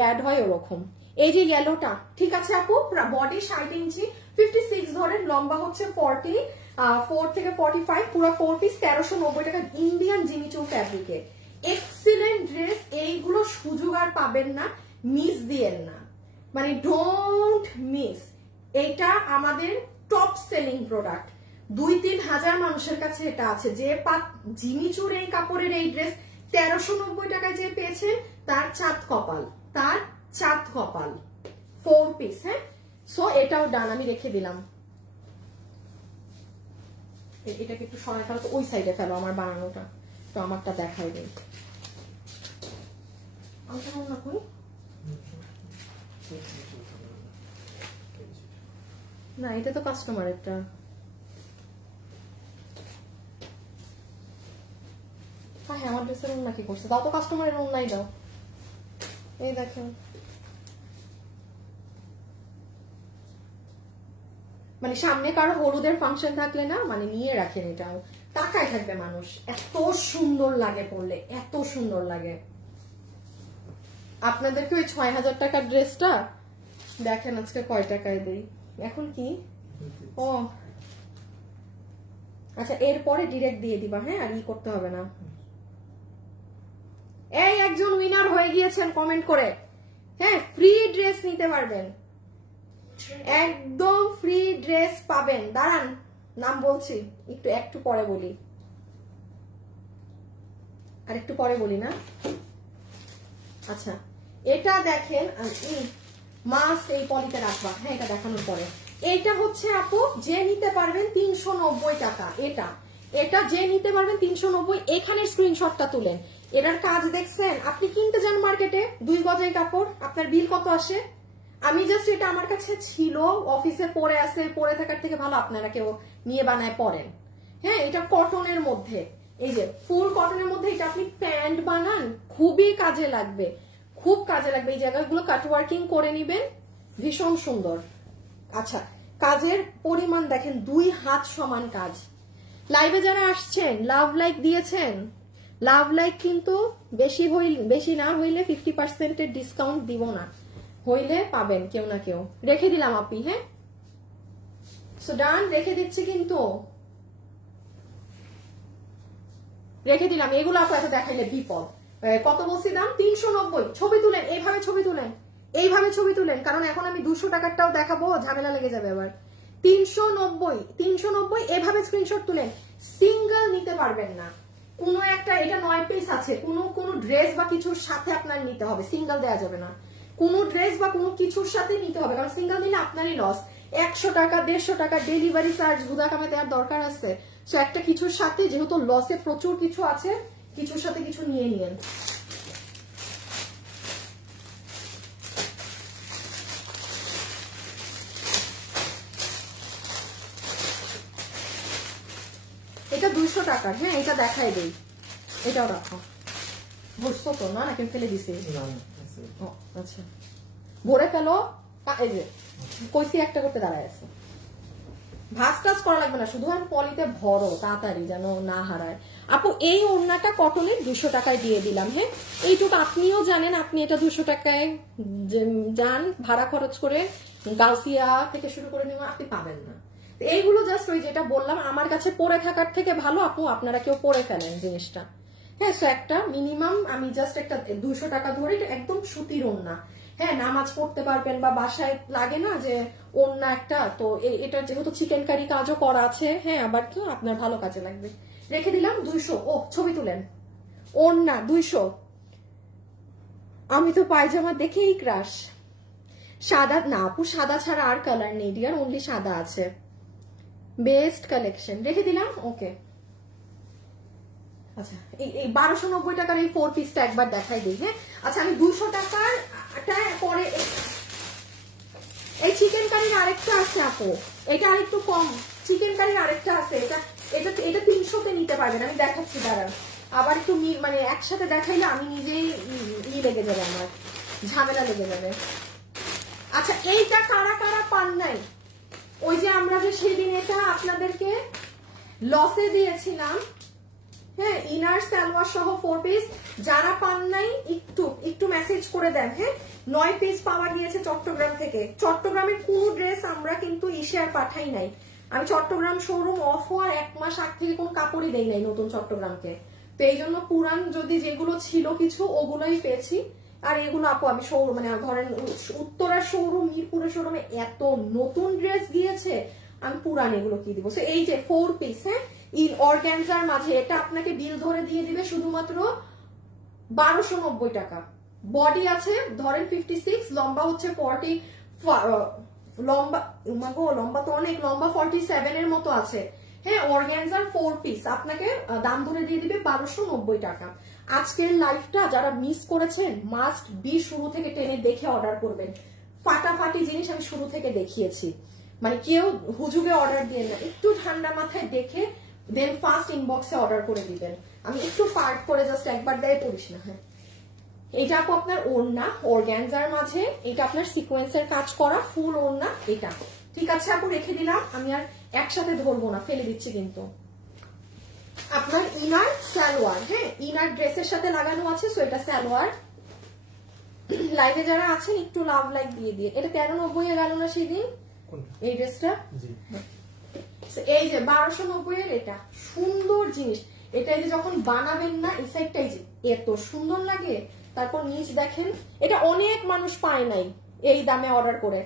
অ্যাড হয় ওরকম। এই যে ইয়েলোটা ঠিক আছে আপু, বডি 60 ইঞ্চি 56 ধরেন, লম্বা হচ্ছে 44 থেকে 45, পুরো 4 পিস 1390 টাকা, ইন্ডিয়ান জিমিচু ফ্যাব্রিকের এক্সিলেন্ট ড্রেস। এইগুলো সুযোগ আর পাবেন না, মিস দিয়েন না, মানে ডোন্ট মিস। এটা আমাদের টপ সেলিং প্রোডাক্ট, 2-3 হাজার মানুষের কাছে এটা আছে। যে জিমিচুর এই কাপড়ের এই ড্রেস 1390 টাকায় যে পেয়েছেন তার চাঁদ কপাল, তার চাঁদ কপাল। 4 পিস। হ্যাঁ সো এটাও ডান, আমি রেখে দিলাম। এটাকে একটু সরাই ফেলো তো, ওই সাইডে ফেলো আমার বানানোটা, তো আমারটা দেখাই দিই। না এটা তো কাস্টমারেরটা। হ্যাঁ আমার ড্রেসের ওন্না কি করছে, দাও তো কাস্টমারের ওন্নাই দাও। এই দেখেন মানে সামনে কারো হলুদের ফাংশন থাকলে না মানে নিয়ে রাখেন, এটাও টাকায় থাকবে মানুষ, এত সুন্দর লাগে পরলে, এত সুন্দর লাগে। আপনাদেরকে ওই 6,000 টাকার ড্রেসটা দেখেন আজকে কয় টাকায় দেই এখন কি। ও আচ্ছা এরপরে ডিরেক্ট দিয়ে দিবা, হ্যাঁ আর ই করতে হবে না। এই একজন উইনার হয়ে গিয়েছেন কমেন্ট করে, হ্যাঁ ফ্রি ড্রেস নিতে পারবেন, একদম ফ্রি ড্রেস পাবেন। দাঁড়ান নাম বলছি, একটু পরে বলি, আর একটু পরে বলি না। আচ্ছা এটা দেখেন, মাস্ক এই পলিতে রাখবা, হ্যাঁ এটা দেখানোর পরে। এটা হচ্ছে আপু যে নিতে পারবেন 390 টাকা, এটা যে নিতে পারবেন 390। এখানে স্ক্রিনশটটা তুলেন, এটার কাজ দেখছেন, আপনি কিনতে যান মার্কেটে 2 গজের কাপড়, আপনার বিল কত আসে? আমি জাস্ট এটা আমার কাছে ছিল, অফিসে পরে আছে, পরে থাকার থেকে ভালো আপনারা কেউ নিয়ে বানায় পরেন। হ্যাঁ এটা কটনের মধ্যে, এই যে ফুল কটনের মধ্যে, এটা আপনি প্যান্ট বানান খুবই কাজে লাগবে, খুব কাজে লাগবে। এই জায়গাগুলো কাটওয়ার্কিং করে নিবেন, ভীষণ সুন্দর। আচ্ছা কাজের পরিমাণ দেখেন, 2 হাত সমান কাজ। লাইভে যারা আসছেন লাভ লাইক দিয়েছেন, লাভ লাইক কিন্তু বেশি না হইলে 50% ডিসকাউন্ট দিব না, হইলে পাবেন কেউ না কেউ। রেখে দিলাম আপনি, হ্যাঁ সো ডান, রেখে দিচ্ছি কিন্তু, রেখে দিলাম। এগুলো আপু এত দেখাইলে বিপদ। কত বলছি দাম? 390। ছবি তুলেন, এইভাবে ছবি তুলেন, এইভাবে ছবি তুলেন, কারণ এখন আমি 200 টাকারটাও দেখাবো, ঝামেলা লেগে যাবে আবার। 390 এভাবে স্ক্রিনশট তুলেন। সিঙ্গেল নিতে পারবেন না, কোনো একটা, এটা 9 পিস আছে, কোনো ড্রেস বা কিছুর সাথে আপনার নিতে হবে, সিঙ্গেল দেওয়া যাবে না। কোনো ড্রেস বা কোনো কিছুর সাথে নিতে হবে, কারণ সিঙ্গেল নিলে আপনারই লস। 100 টাকা 150 টাকা ডেলিভারি চার্জ গুদা কামে দেওয়ার দরকার আছে। সো একটা কিছুর সাথে, যেহেতু লসে প্রচুর কিছু আছে, কিছুর সাথে কিছু নিয়ে নিয়েন। এটা 200 টাকার, হ্যাঁ এটা দেখাই দেই, এটাও রাখো। বুঝছো তো না, নাকি ফেলে দিছি? আচ্ছা ভরে ফেলো, এই যে কইছি একটা করতে দাঁড়ায় আছে। ভাজ টাজ করা লাগবে না, শুধু আমি পলিতে ভরো তাড়াতাড়ি যেন না হারায়। আপু এই ওড়নাটা কটনের 200 টাকায় দিয়ে দিলাম। হ্যাঁ এইটুকু আপনিও জানেন, আপনি এটা 200 টাকায় যান ভাড়া খরচ করে গাউসিয়া থেকে শুরু করে নেওয়া, আপনি পাবেন না। এইগুলো জাস্ট ওই যেটা বললাম, আমার কাছে পরে থাকার থেকে ভালো আপু আপনারা কেউ পরে ফেলেন জিনিসটা। হ্যাঁ সো একটা মিনিমাম আমি জাস্ট একটা 200 টাকা ধরে, এটা একদম সুতির ওড়না, হ্যাঁ নামাজ পড়তে পারবেন বা বাসায় লাগে না যে অন্য একটা, তো এটা যেহেতু চিকেন কারি কাজও করা আছে, হ্যাঁ আবার তো আপনার ভালো কাজে লাগবে। রেখে দিলাম 200। ও ছবি তুলেন, ওড়না 200। আমি তো পায়জামা দেখেই ক্রাশ। সাদা না আপু, সাদা ছাড়া আর কালার নেই ডিয়ার, অনলি সাদা আছে। বেস্ট কালেকশন, রেখে দিলাম। ওকে আচ্ছা, এই 1290 টাকার এই 4 পিসটা একবার দেখাই দিই। হ্যাঁ আচ্ছা, আমি 200 টাকার পরে এই চিকেন কারির আরেকটা আছে আপু, এটা আরেকটু কম। চিকেন কারির আরেকটা আছে, এটা এটা এটা 300-তে নিতে পারবেন। আমি দেখাচ্ছি দাঁড়ান, আবার একটু মানে একসাথে দেখাইলে আমি নিজেই লেগে যাবে, আমার ঝামেলা লেগে যাবে। আচ্ছা এইটা কারা কারা পান নাই, ওই যে আমরা যে সেদিন এটা আপনাদেরকে লসে দিয়েছিলাম, হ্যাঁ ইনার সালোয়ার সহ 4 পিস, যারা পান নাই একটু মেসেজ করে দেন। হ্যাঁ 9 পিস পাওয়া গিয়েছে চট্টগ্রাম থেকে। চট্টগ্রামের কোন ড্রেস আমরা কিন্তু ইশিয়ার পাঠাই নাই। আমি চট্টগ্রাম শোরুম অফ হওয়ার 1 মাস আগ থেকে কোন কাপড়ই দেই নাই নতুন চট্টগ্রামকে, তো এই জন্য পুরান যদি যেগুলো ছিল কিছু ওগুলোই পেয়েছি। আর এগুলো আপু আমি শোরুম মানে ধরেন উত্তরার শোরুম, মিরপুরের শোরুমে এত নতুন ড্রেস গিয়েছে, আমি পুরান এগুলো কি দিব। এই যে 4 পিস, হ্যাঁ ইন অর্গানজার মাঝে, এটা আপনাকে বিল ধরে দিয়ে দিবে শুধুমাত্র 1290 টাকা। বডি আছে ধরেন 56, লম্বা হচ্ছে 40, লম্বা তো অনেক, লম্বা 47 এর মতো আছে। হ্যাঁ অর্গানজার 4 পিস আপনাকে দাম ধরে দিয়ে দিবে 1290 টাকা। আজকের লাইভটা যারা মিস করেছেন মাস্ট বি শুরু থেকে টেনে দেখে অর্ডার করবেন। ফাটাফাটি জিনিস আমি শুরু থেকে দেখিয়েছি, মানে কেউ হুজুগে অর্ডার দিয়ে না, একটু ঠান্ডা মাথায় দেখে দেন ফার্স্ট ইনবক্সে অর্ডার করে দিবেন। আমি একটু পার্ট করে জাস্ট একবার দেয় পড়িস না। হ্যাঁ এটা আপু আপনার ওড়না অর্গানজার মাঝে, এটা আপনার সিকোয়েন্সের কাজ করা ফুল ওড়না এটা। ঠিক আছে আপু রেখে দিলাম, আমি আর একসাথে ধরবো না, ফেলে দিচ্ছি কিন্তু। আপনার ইনার সালোয়ার, হ্যাঁ ইনার ড্রেসের সাথে লাগানো আছে, সো এটা সালোয়ার। লাইভে যারা আছেন একটু লাভ লাইক দিয়ে দিয়ে। এটা 1390 এ গেল না সেদিন এই ড্রেসটা? এই যে 1290 এর, এটা সুন্দর জিনিস। এটা যে যখন বানাবেন না এই সাইডটাই যে এত সুন্দর লাগে। তারপর নিচ দেখেন, এটা অনেক মানুষ পায় নাই এই দামে অর্ডার করে,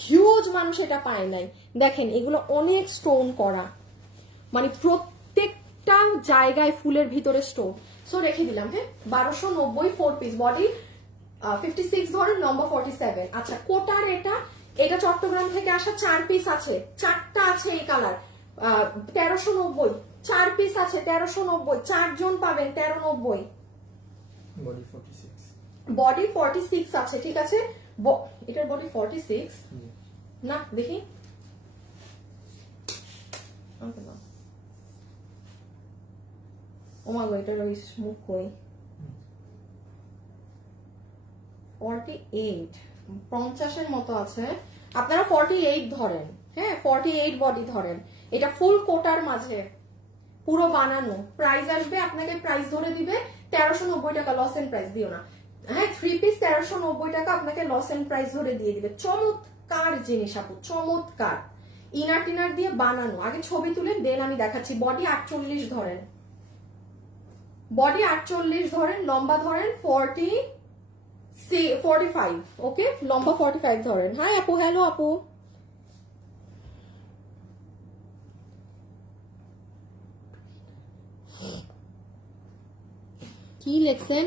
হিউজ মানুষ এটা পায় নাই। দেখেন এগুলো অনেক স্টোন করা, মানে প্রত্যেকটা জায়গায় ফুলের ভিতরে স্টোন। সো রেখে দিলাম। হ্যাঁ 1290 4 পিস, বডি 56 ধরেন, লম্বা 47। আচ্ছা কোটার এটা চট্টগ্রাম থেকে আসা 4 পিস আছে, 4টা আছে এই কালার, 1390। 4 পিস আছে 1390, 4 জন পাবেন 1390। বডি 46 আছে, ঠিক আছে। এটার বডি 46 না, দেখি ও মা গো, এটার ওই মুখ কই, 48 50 এর মতো আছে। আপনারা 48 ধরেন, হ্যাঁ 48 বডি ধরেন। এটা ফুল কোটার মাঝে পুরো বানানো। প্রাইস আসবে আপনাকে, প্রাইস ধরে দিবে 1390 টাকা, লস এন্ড প্রাইস দিও না। হ্যাঁ 3 পিস 1390 টাকা আপনাকে লস এন্ড প্রাইস ধরে দিয়ে দিবে। চমৎকার জিনিস আপু, চমৎকার। ইনার টিনার দিয়ে বানানো। আগে ছবি তুলে দেন আমি দেখাচ্ছি। বডি 48 ধরেন, বডি 48 ধরেন, লম্বা ধরেন 45, ওকে লম্বা 45 ধরেন। হাই আপু, হ্যালো আপু। কি লিখছেন?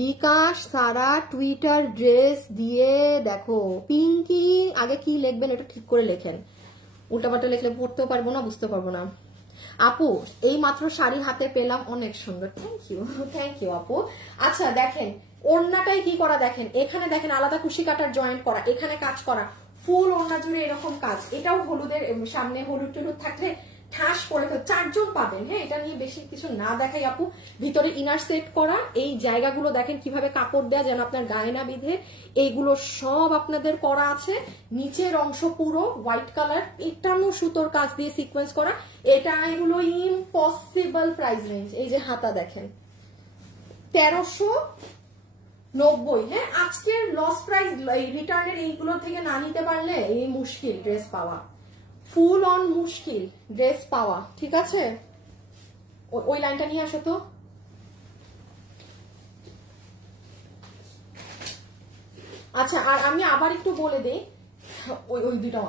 বিকাশ সারা টুইটার ড্রেস দিয়ে দেখো পিঙ্কি। আগে কি লিখবেন এটা ঠিক করে লেখেন, উল্টাপাল্টা লিখলে পড়তেও পারবো না, বুঝতে পারবো না। আপু এই মাত্র শাড়ি হাতে পেলাম, অনেক সুন্দর, থ্যাংক ইউ থ্যাংক ইউ আপু। আচ্ছা দেখেন ওড়নাটাই কি করা, দেখেন এখানে দেখেন আলাদা কুশি কাটার জয়েন্ট করা, এখানে কাজ করা, ফুল ওড়না জুড়ে এরকম কাজ। এটাও হলুদের সামনে হলুদ টলুদ থাকলে ঠাস পরে 4 জন পাবেন। হ্যাঁ এটা নিয়ে বেশি কিছু না দেখাই আপু। ভিতরে ইনার সেট করা, এই জায়গাগুলো দেখেন কিভাবে কাপড় দেয়া যেন আপনার গায়ে না বিধে, এইগুলো সব আপনাদের করা আছে। নিচের অংশ পুরো হোয়াইট কালার 51 সুতোর কাজ দিয়ে সিকোয়েন্স করা। এটা এগুলো ইম্পসিবল প্রাইস রেঞ্জ। এই যে হাতা দেখেন 1390। হ্যাঁ আজকের লস প্রাইস রিটার্নের এইগুলো থেকে না নিতে পারলে এই মুশকিল ড্রেস পাওয়া, ফুল অন মুশকিল ড্রেস পাওয়া। ঠিক আছে ওই লাইনটা নিয়ে আসো তো। আচ্ছা, আর আমি আবার একটু বলে দিই, ওই দুইটা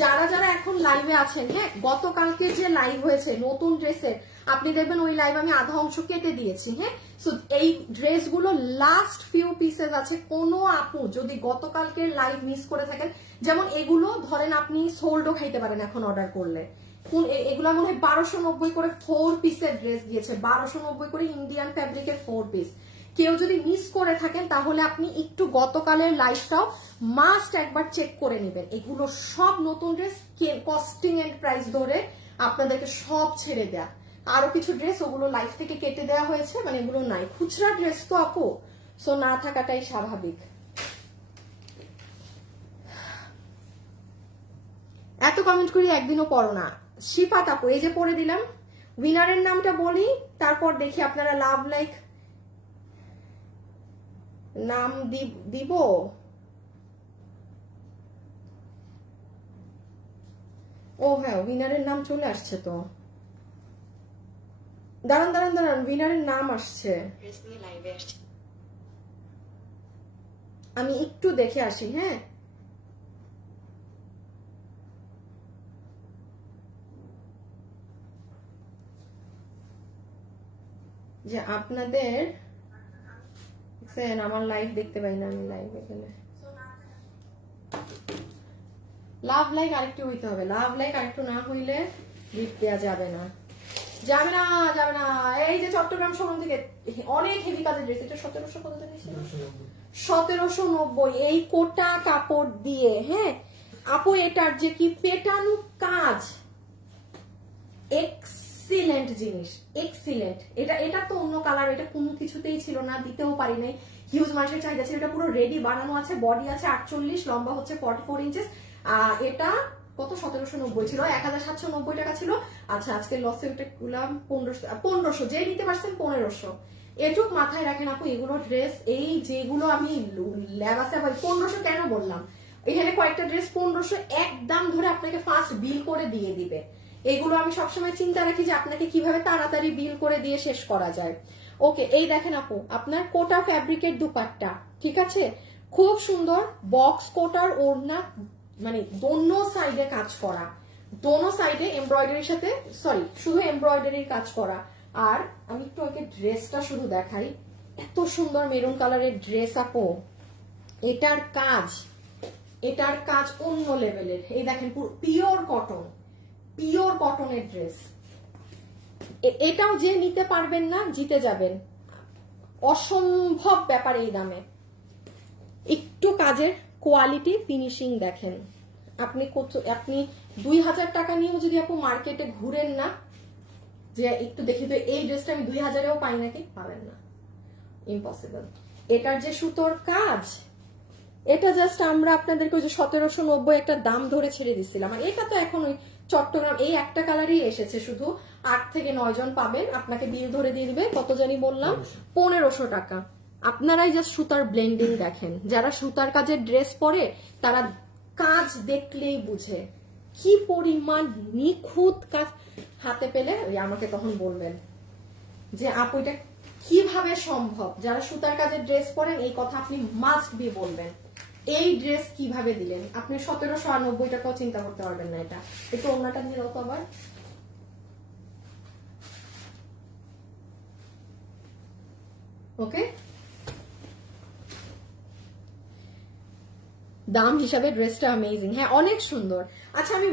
যারা যারা এখন লাইভে আছেন, হ্যাঁ, গতকালকে যে লাইভ হয়েছে নতুন ড্রেসের, আপনি দেখবেন ওই লাইভ আমি আধা অংশ কেটে দিয়েছি, হ্যাঁ। সো এই ড্রেসগুলো লাস্ট ফিউ পিসেস আছে। কোনো আপু যদি গতকালকের লাইভ মিস করে থাকেন, যেমন এগুলো ধরেন আপনি সোল্ডও খাইতে পারেন এখন অর্ডার করলে। এগুলো মনে হয় 1290 করে 4 পিসের ড্রেস গিয়েছে, 1290 করে ইন্ডিয়ান ফ্যাব্রিকের 4 পিস। কেউ যদি মিস করে থাকেন তাহলে আপনি একটু গতকালের লাইভটাও মাস্ট একবার চেক করে নেবেন। এগুলো সব নতুন ড্রেস, কস্টিং এন্ড প্রাইস ধরে আপনাদেরকে সব ছেড়ে দেয়া। আরো কিছু ড্রেস ওগুলো লাইভ থেকে কেটে দেওয়া হয়েছে, মানে এগুলো নাই। খুচরা ড্রেস তো আপু, সো না থাকাটাই স্বাভাবিক। এত কমেন্ট করি একদিনও পড়ো না। শিফাত আপু, এই যে পড়ে দিলাম। উইনারের নামটা বলি, তারপর দেখি আপনারা লাভ লাইক নাম দিব। ও হ্যাঁ, উইনারের নাম চলে আসছে তো। দাঁড়ান দাঁড়ান দাঁড়ান, উইনারের নাম আসছে, আমি একটু দেখে আসি। হ্যাঁ, যে আপনাদের আমার লাইভ দেখতে পাই না, আমি লাইভে গেলে লাভ লাইক আরেকটু হইতে হবে। লাভ লাইক আরেকটু না হইলে গিফট দেওয়া যাবে না, যাবে না, যাবে না। এই যে চট্টগ্রাম শোরুম থেকে অনেক হেভি কাজের ড্রেস, এটা 1700 কত জানি, 1790। এই কোটা কাপড় দিয়ে, হ্যাঁ আপু, এটার যে কি পেটানো কাজ, এক্সিলেন্ট জিনিস, এক্সিলেন্ট। এটা তো অন্য কালার, এটা কোনো কিছুতেই ছিল না, দিতেও পারি নাই। হিউজ মানুষের চাহিদা ছিল, এটা পুরো রেডি বানানো আছে। বডি আছে 48, লম্বা হচ্ছে 44 ইঞ্চেস। এটা কত, 1790 ছিল, 1790 টাকা ছিল। আচ্ছা, আজকে লসে ওটা গুলাম 1500, যে নিতে পারছেন 1500। এটুক মাথায় রাখেন আপু, এগুলো ড্রেস এই যেগুলো আমি লেবাসে 1500 কেন বললাম, এখানে কয়েকটা ড্রেস 1500 একদম ধরে আপনাকে ফার্স্ট বিল করে দিয়ে দিবে। এগুলো আমি সবসময় চিন্তা রাখি যে আপনাকে কিভাবে তাড়াতাড়ি বিল করে দিয়ে শেষ করা যায়। ওকে, এই দেখেন আপু, আপনার কোটা ফ্যাব্রিকের দুপাট্টা, ঠিক আছে, খুব সুন্দর বক্স কোটার ওড়না, মানে দোনো সাইডে কাজ করা, দোনো সাইডে এমব্রয়ডারির সাথে, সরি শুধু এমব্রয়ডারির কাজ করা। আর আমি একটু আগে ড্রেসটা শুধু দেখাই, এত সুন্দর মেরুন কালারের ড্রেস আপু। এটার কাজ অন্য লেভেলের। এই দেখেন, পুরো পিওর কটন, পিওর কটনের ড্রেস। এটাও যে নিতে পারবেন না, জিতে যাবেন, অসম্ভব ব্যাপার এই দামে। একটু কাজের কোয়ালিটি, ফিনিশিং দেখেন। আপনি 2000 টাকা নিয়েও যদি আপু মার্কেটে ঘুরেন না, যে একটু দেখি তো এই ড্রেসটা আমি 2000-এও পাই নাকি, পাবেন না, ইম্পসিবল। এটার যে সুতোর কাজ, এটা জাস্ট আমরা আপনাদেরকে ওই যে 1790 একটা দাম ধরে ছেড়ে দিচ্ছিলাম। আর এটা তো এখন ওই চট্টগ্রাম এই একটা কালারই এসেছে, শুধু 8 থেকে 9 জন পাবেন। আপনাকে বিল ধরে দিয়ে দিবে, কত জানি বললাম, 1500 টাকা। আপনারাই জাস্ট সুতার ব্লেন্ডিং দেখেন। যারা সুতার কাজের ড্রেস পরে তারা কাজ দেখলেই বুঝে কি পরিমাণ নিখুঁত কাজ। হাতে পেলে আমাকে তখন বলবেন যে আপু এটা কিভাবে সম্ভব। যারা সুতার কাজের ড্রেস পরেন এই কথা আপনি মাস্ট বি বলবেন, এই ড্রেস কিভাবে দিলেন। আপনি 1790 টাকাও চিন্তা করতে পারবেন না। এটা একটু অন্যটা নিয়ে দাও তো আবার। ওকে, দাম হিসাবে ড্রেসটা অ্যামেজিং, হ্যাঁ অনেক সুন্দর। আচ্ছা, আমি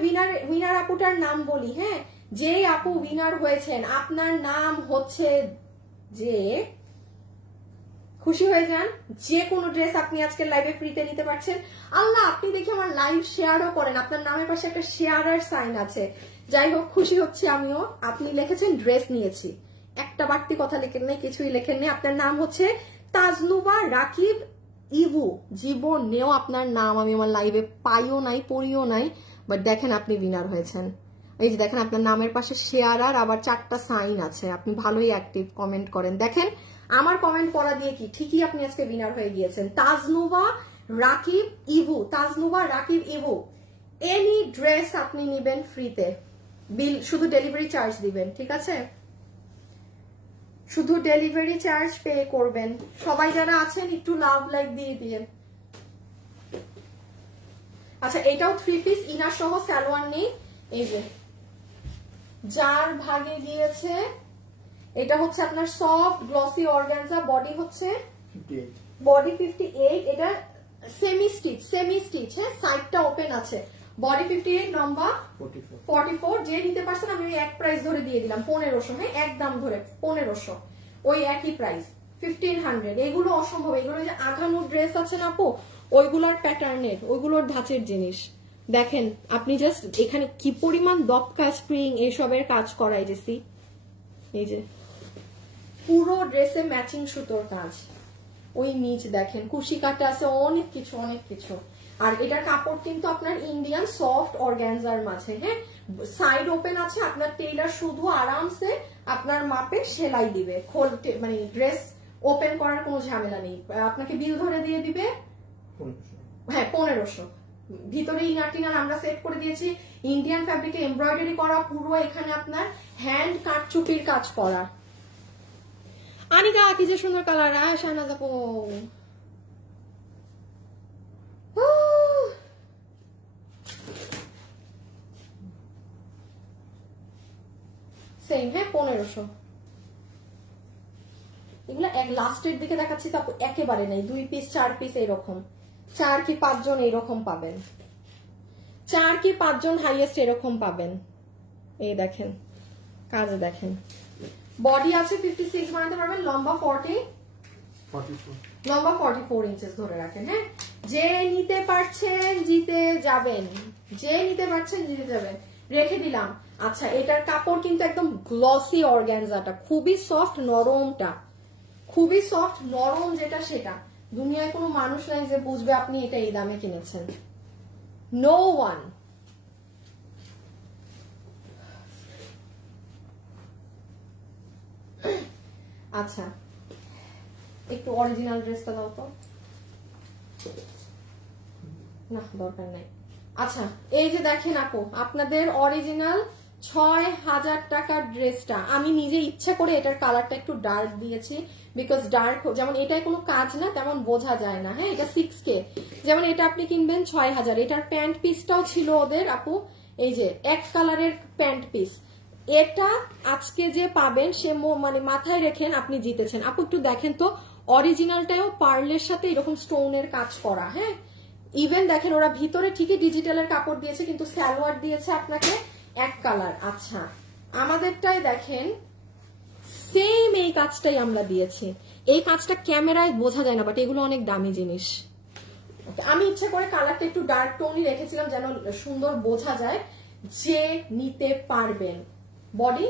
উইনার আপুটার নাম বলি। হ্যাঁ, যে আপু উইনার হয়েছেন, আপনার নাম হচ্ছে, যে খুশি হয়ে যান, যে কোনো ড্রেস আপনি আজকের লাইভে ফ্রিতে নিতে পারছেন। আল্লাহ, আপনি দেখি আমার লাইভ শেয়ারও করেন, আপনার নামের পাশে একটা শেয়ারের সাইন আছে। যাই হোক, খুশি হচ্ছে আমিও। আপনি লিখেছেন ড্রেস নিয়েছি, একটা বাড়তি কথা লেখেন নেই, কিছুই লেখেন নেই। আপনার নাম হচ্ছে তাজনুবা রাকিব ইভু। জীবনেও আপনার নাম আমি আমার লাইভে পাইও নাই, পড়িও নাই, বাট দেখেন আপনি উইনার হয়েছেন। এই যে দেখেন, আপনার নামের পাশে শেয়ার আর আবার 4টা সাইন আছে। আপনি ভালোই অ্যাক্টিভ কমেন্ট করেন। দেখেন আমার কমেন্ট পড়া দিয়ে কি ঠিকই আপনি আজকে উইনার হয়ে গিয়েছেন। তাজনুবা রাকিব ইভু, তাজনুবা রাকিব ইভু। এনি ড্রেস আপনি নিবেন ফ্রিতে, বিল শুধু ডেলিভারি চার্জ দিবেন, ঠিক আছে? শুধু ডেলিভারি চার্জ পে করবেন। সবাই যারা আছেন একটু লাভ লাইক দিয়ে দিয়ে আচ্ছা এটাও 3 পিস ইনার সহ, সালোয়ার নেই। এই যে যার ভাগে গিয়েছে, এটা হচ্ছে আপনার সফট গ্লসি অর্গানজা, বডি হচ্ছে 58, এটা সেমি স্টিচ, হ্যাঁ সাইডটা ওপেন আছে। বডি 58, লম্বা 44। যে নিতে পারছেন আমি ওই এক প্রাইস ধরে দিয়ে দিলাম 1500, হ্যাঁ একদম ধরে 1500, ওই একই প্রাইস 1500। এগুলো অসম্ভব, এগুলো যে আঘানো ড্রেস আছে না আপু, ওইগুলোর প্যাটার্নের, ওইগুলোর ধাঁচের জিনিস। দেখেন আপনি জাস্ট এখানে কি পরিমাণ দপকা স্প্রিং এসবের কাজ করাই যেছি, এই যে পুরো ড্রেসে ম্যাচিং সুতোর কাজ, ওই নিচ দেখেন কুশি কাটা আছে, অনেক কিছু। আর এটার কাপড় কিন্তু আপনার ইন্ডিয়ান সফট অর্গানজার মাঝে, হ্যাঁ সাইড ওপেন আছে, আপনার টেইলার শুধু আরামসে আপনার মাপে সেলাই দিবে, মানে ড্রেস ওপেন করার কোনো ঝামেলা নেই। আপনাকে বিল ধরে দিয়ে দিবে, হ্যাঁ 1500। ভিতরে ইনার টিনার আমরা সেট করে দিয়েছি, ইন্ডিয়ান ফ্যাব্রিকে এমব্রয়ডারি করা, পুরো এখানে আপনার হ্যান্ড কাটচুপির কাজ করা। আনিকা কি যে সুন্দর কালার, শাহনাজ আপু সেম, হ্যাঁ 1500। এগুলো এক লাস্টের দিকে দেখাচ্ছি তো একেবারে নেই, 2 পিস 4 পিস এরকম, 4 কি 5 জন এরকম পাবেন, 4 কি 5 জন হাইয়েস্ট এরকম পাবেন। এই দেখেন কাজ দেখেন, বডি আছে 56 বানাতে পারবেন, লম্বা 44 ইঞ্চেস ধরে রাখেন, হ্যাঁ যে নিতে পারছেন জিতে যাবেন, রেখে দিলাম। আচ্ছা এটার কাপড় কিন্তু একদম গ্লসি অর্গানজাটা, খুবই সফট নরম, যেটা সেটা দুনিয়ায় কোনো মানুষ নাই যে বুঝবে আপনি এটা এই দামে কিনেছেন, নো ওয়ান। আচ্ছা একটু অরিজিনাল ড্রেসটা দাও তো, না দরকার নাই। আচ্ছা এই যে দেখেন আপু, আপনাদের অরিজিনাল 6000 টাকার ড্রেসটা আমি নিজে ইচ্ছা করে এটার কালারটা একটু ডার্ক দিয়েছি, বিকজ ডার্ক যেমন এটায় কোনো কাজ না তেমন বোঝা যায় না, হ্যাঁ এটা 6K, যেমন এটা আপনি কিনবেন 6000। এটার প্যান্ট পিসটাও ছিল ওদের আপু, এই যে এক কালারের প্যান্ট পিস, এটা আজকে যে পাবেন সে মানে মাথায় রেখেন আপনি জিতেছেন। আপু একটু দেখেন তো, অরিজিনালটাও পার্লের সাথে এরকম স্টোনের কাজ করা, হ্যাঁ ইভেন দেখেন ওরা ভিতরে ঠিকই ডিজিটালের কাপড় দিয়েছে কিন্তু সালোয়ার দিয়েছে আপনাকে এক কালার। আচ্ছা আমাদেরটাই দেখেন সেম এই কাজটাই আমরা দিয়েছি, এই কাজটা ক্যামেরায় বোঝা যায় না বাট এগুলো অনেক দামি জিনিস। আমি ইচ্ছা করে কালারটা একটু ডার্ক টোনই রেখেছিলাম যেন সুন্দর বোঝা যায় যে নিতে পারবেন। বডি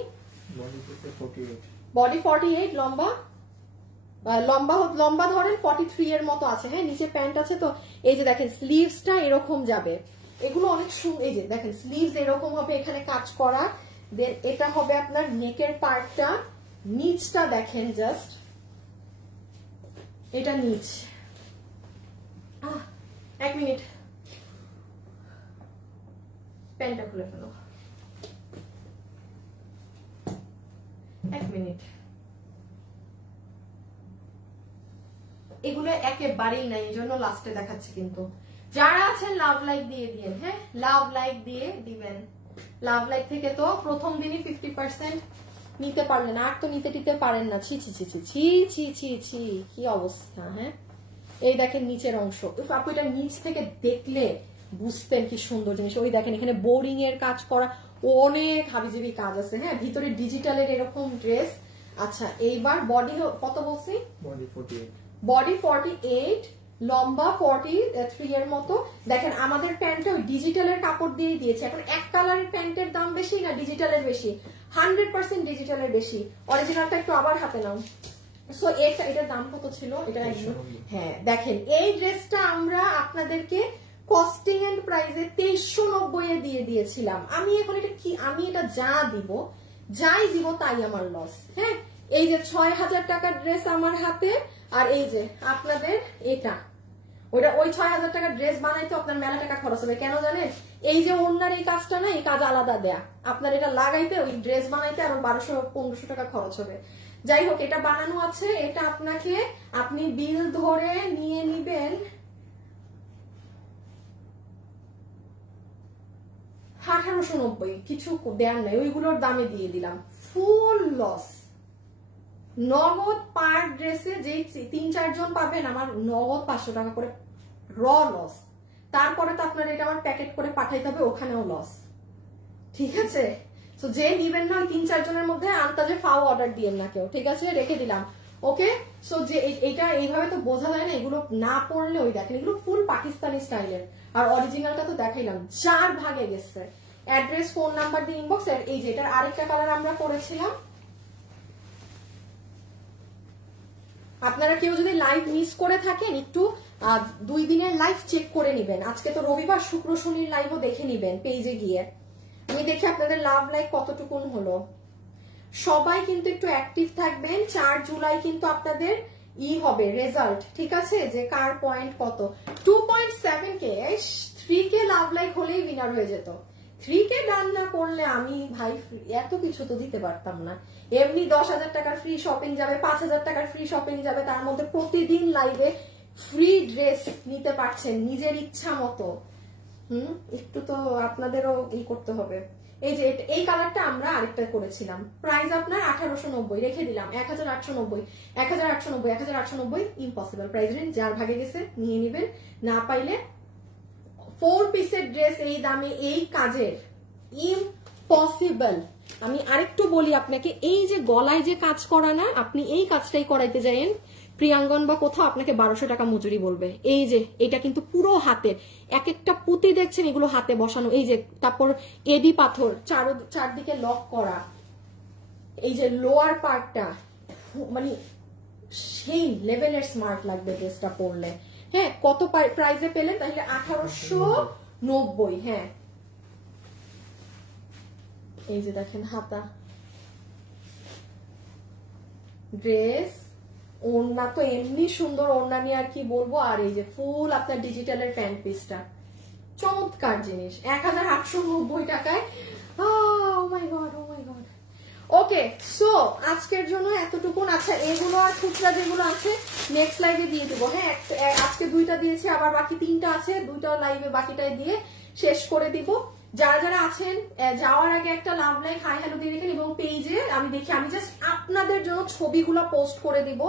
48, লম্বা ধরেন 43 এর মতো আছে, হ্যাঁ নিচে প্যান্ট আছে তো। এই যে দেখেন স্লিভসটা এরকম যাবে, এগুলো অনেক সুন্দর। এই যে দেখেন স্লিভস এরকম হবে, এখানে কাজ করা, দেন এটা হবে আপনার নেকের পার্টটা, নিচটা দেখেন জাস্ট, এটা নিচ। 1 মিনিট, প্যান্টটা খুলে ফেলো, 1 মিনিট। এগুলো একেবারেই নাই, এই জন্য লাস্টে দেখাচ্ছি। কিন্তু যারা আছেন লাভ লাইক দিয়ে দিয়েন, হ্যাঁ লাভ লাইক দিয়ে দিবেন। লাভ লাইক থেকে তো প্রথম দিনই 50% নিতে পারলেন, আর তো নিতে পারেন না। ছি ছি ছি ছি ছি ছি ছি ছি কি অবস্থা। হ্যাঁ এই দেখেন নিচের অংশ, আপু এটা নিচ থেকে দেখলে বুঝতেন কি সুন্দর জিনিস। ওই দেখেন এখানে বোরিং এর কাজ করা, অনেক হাবিজাবি কাজ আছে, হ্যাঁ ভিতরে ডিজিটালের এরকম ড্রেস। আচ্ছা এইবার বডি কত বলছি, বডি 48, লম্বা 43 এর মতো। দেখেন আমাদের প্যান্টটা ওই ডিজিটালের কাপড় দিয়ে দিয়েছে। এখন এক কালারের প্যান্টের দাম বেশি না ডিজিটালের বেশি? 100% ডিজিটালের বেশি। অরিজিনালটা একটু আবার হাতে নাও। সো এটার দাম কত ছিল? এটা একদম, হ্যাঁ দেখেন এই ড্রেসটা আমরা আপনাদেরকে কস্টিং এন্ড প্রাইসে 2390 এ দিয়ে দিয়েছিলাম। আমি এখন এটা কি, আমি এটা যাই দিব তাই আমার লস। হ্যাঁ এই যে 6000 টাকার ড্রেস আমার হাতে, আর এই যে আপনাদের এটা, ওই 6000 টাকার ড্রেস বানাইতে আপনার মেলা টাকা খরচ হবে। কেন জানেন? এই যে ওনার এই কাজটা না, এই কাজ আলাদা দেয়া, আপনার এটা লাগাইতে ওই ড্রেস বানাইতে আরো 1200-1500 টাকা খরচ হবে। যাই হোক এটা বানানো আছে, এটা আপনাকে আপনি বিল ধরে নিয়ে নিবেন 1890 কিছু দেয়ার নাই, ওইগুলোর দামে দিয়ে দিলাম, ফুল লস। নগদ পার ড্রেসে যে 3-4 জন পাবেন আমার নগদ 500 টাকা করে র লস। তারপরে তো আপনার এটা আমার প্যাকেট করে পাঠাইতে হবে, ওখানেও লস। ঠিক আছে, তো যে নিবেন না 3-4 জনের মধ্যে আন্তাজে ফাও অর্ডার দিয়েন না কেউ, ঠিক আছে, রেখে দিলাম। ওকে, সো যে এটা এইভাবে তো বোঝা যায় না, এগুলো না পড়লে ওই দেখেন এগুলো ফুল পাকিস্তানি স্টাইলের, আর অরিজিনালটা তো দেখাইলাম 4 ভাগে গেছে। অ্যাড্রেস, ফোন নাম্বার দিয়ে ইনবক্স। এই যে এটার আরেকটা কালার আমরা করেছিলাম। আপনারা কেউ যদি লাইভ মিস করে থাকেন একটু 2 দিনের লাইভ চেক করে নেবেন। আজকে তো রবিবার, শুক্র শনির লাইভও দেখে নিবেন পেজে গিয়ে। আমি দেখি আপনাদের লাভ লাইক কতটুকুন হলো। সবাই কিন্তু একটু অ্যাক্টিভ থাকবেন। 4 জুলাই কিন্তু আপনাদের হবে রেজাল্ট, ঠিক আছে, যে কার পয়েন্ট কত। 2.7K 3K লাভ লাইক হলেই উইনার হয়ে যেত। 3K ডান না করলে আমি ভাই এত কিছু তো দিতে পারতাম না। এমনি 10,000 টাকার ফ্রি শপিং যাবে, 5,000 টাকার ফ্রি শপিং যাবে, তার মধ্যে প্রতিদিন লাইভে ফ্রি ড্রেস নিতে পারছেন নিজের ইচ্ছা মতো। একটু তো আপনাদেরও করতে হবে। এই যে এই কালারটা আমরা আরেকটা করেছিলাম, প্রাইস আপনার 1890, রেখে দিলাম 1890, 1890, 1890 ইম্পসিবল প্রাইস রেঞ্জ। যার ভাগে গেছে নিয়ে নেবেন, না পাইলে 4 পিসের ড্রেস এই দামে এই কাজের ইম্পসিবল। আমি আরেকটু বলি আপনাকে, এই যে গলায় যে কাজ করা না, আপনি এই কাজটাই করাইতে যাইেন প্রিয়াঙ্গন বা কোথাও, আপনাকে 1200 টাকা মজুরি বলবে। এই যে এটা কিন্তু পুরো হাতে, এক একটা পুঁতি দেখছেন এগুলো হাতে বসানো। এই যে তারপর এডি পাথর চারদিকে লক করা, এই যে লোয়ার পার্টটা, মানে সেই লেভেলের স্মার্ট লাগবে ড্রেসটা পরলে। হ্যাঁ, কত প্রাইসে পেলেন তাহলে? 1890। হ্যাঁ, এই যে দেখেন হাতা, ড্রেস, ওড়না তো এমনি সুন্দর, ওড়না নিয়ে আর কি বলবো। আর এই যে ফুল আপনার ডিজিটালের প্যান্ট পিসটা, চমৎকার জিনিস 1890 টাকায়। ও মাই গড, ও মাই গড। ওকে, সো আজকের জন্য এতটুকুন। আচ্ছা, এগুলো আর খুচরা যেগুলো আছে নেক্সট লাইভে দিয়ে দেবো। হ্যাঁ, আজকে 2টা দিয়েছি, আবার বাকি 3টা আছে, 2টা লাইভে বাকিটাই দিয়ে শেষ করে দিব। যারা যারা আছেন যাওয়ার আগে একটা লাভ লাইক হাই হ্যালো দিয়ে রেখেন, এবং পেজে আমি দেখি, আমি জাস্ট আপনাদের জন্য ছবিগুলো পোস্ট করে দিব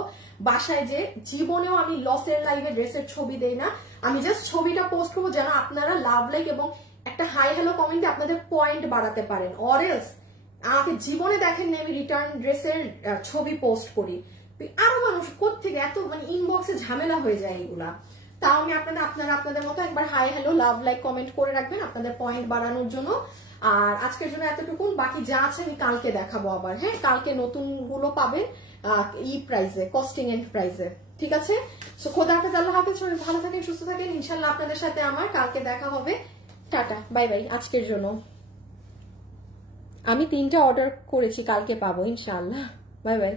বাসায়। যে জীবনেও আমি লসের লাইভে ড্রেসের ছবি দেই না, আমি জাস্ট ছবিটা পোস্ট করবো যেন আপনারা লাভ লাইক এবং একটা হাই হ্যালো কমেন্টে আপনাদের পয়েন্ট বাড়াতে পারেন। অরেলস আমাকে জীবনে দেখেন আমি রিটার্ন ড্রেসের ছবি পোস্ট করি, আরো মানুষ কোত্থেকে এত, মানে ইনবক্সে ঝামেলা হয়ে যায় এগুলা। তাও আমি আপনাদের মতো একবার hi hello love like comment করে রাখবেন আপনাদের পয়েন্ট বাড়ানোর জন্য। আর আজকের জন্য এতটুকুন, বাকি যা আছে আমি কালকে দেখাবো আবার। হ্যাঁ, কালকে নতুন গুলো পাবেন প্রাইসে, কস্টিং এন্ড প্রাইসে, ঠিক আছে। সো খোদা হাফেজ, আল্লাহ হাফেজ, সবাই ভালো থাকেন, সুস্থ থাকেন। ইনশাল্লাহ আপনাদের সাথে আমার কালকে দেখা হবে। Tata, bye bye. আজকের জন্য আমি 3টা অর্ডার করেছি, কালকে পাবো ইনশাআল্লাহ। Bye bye.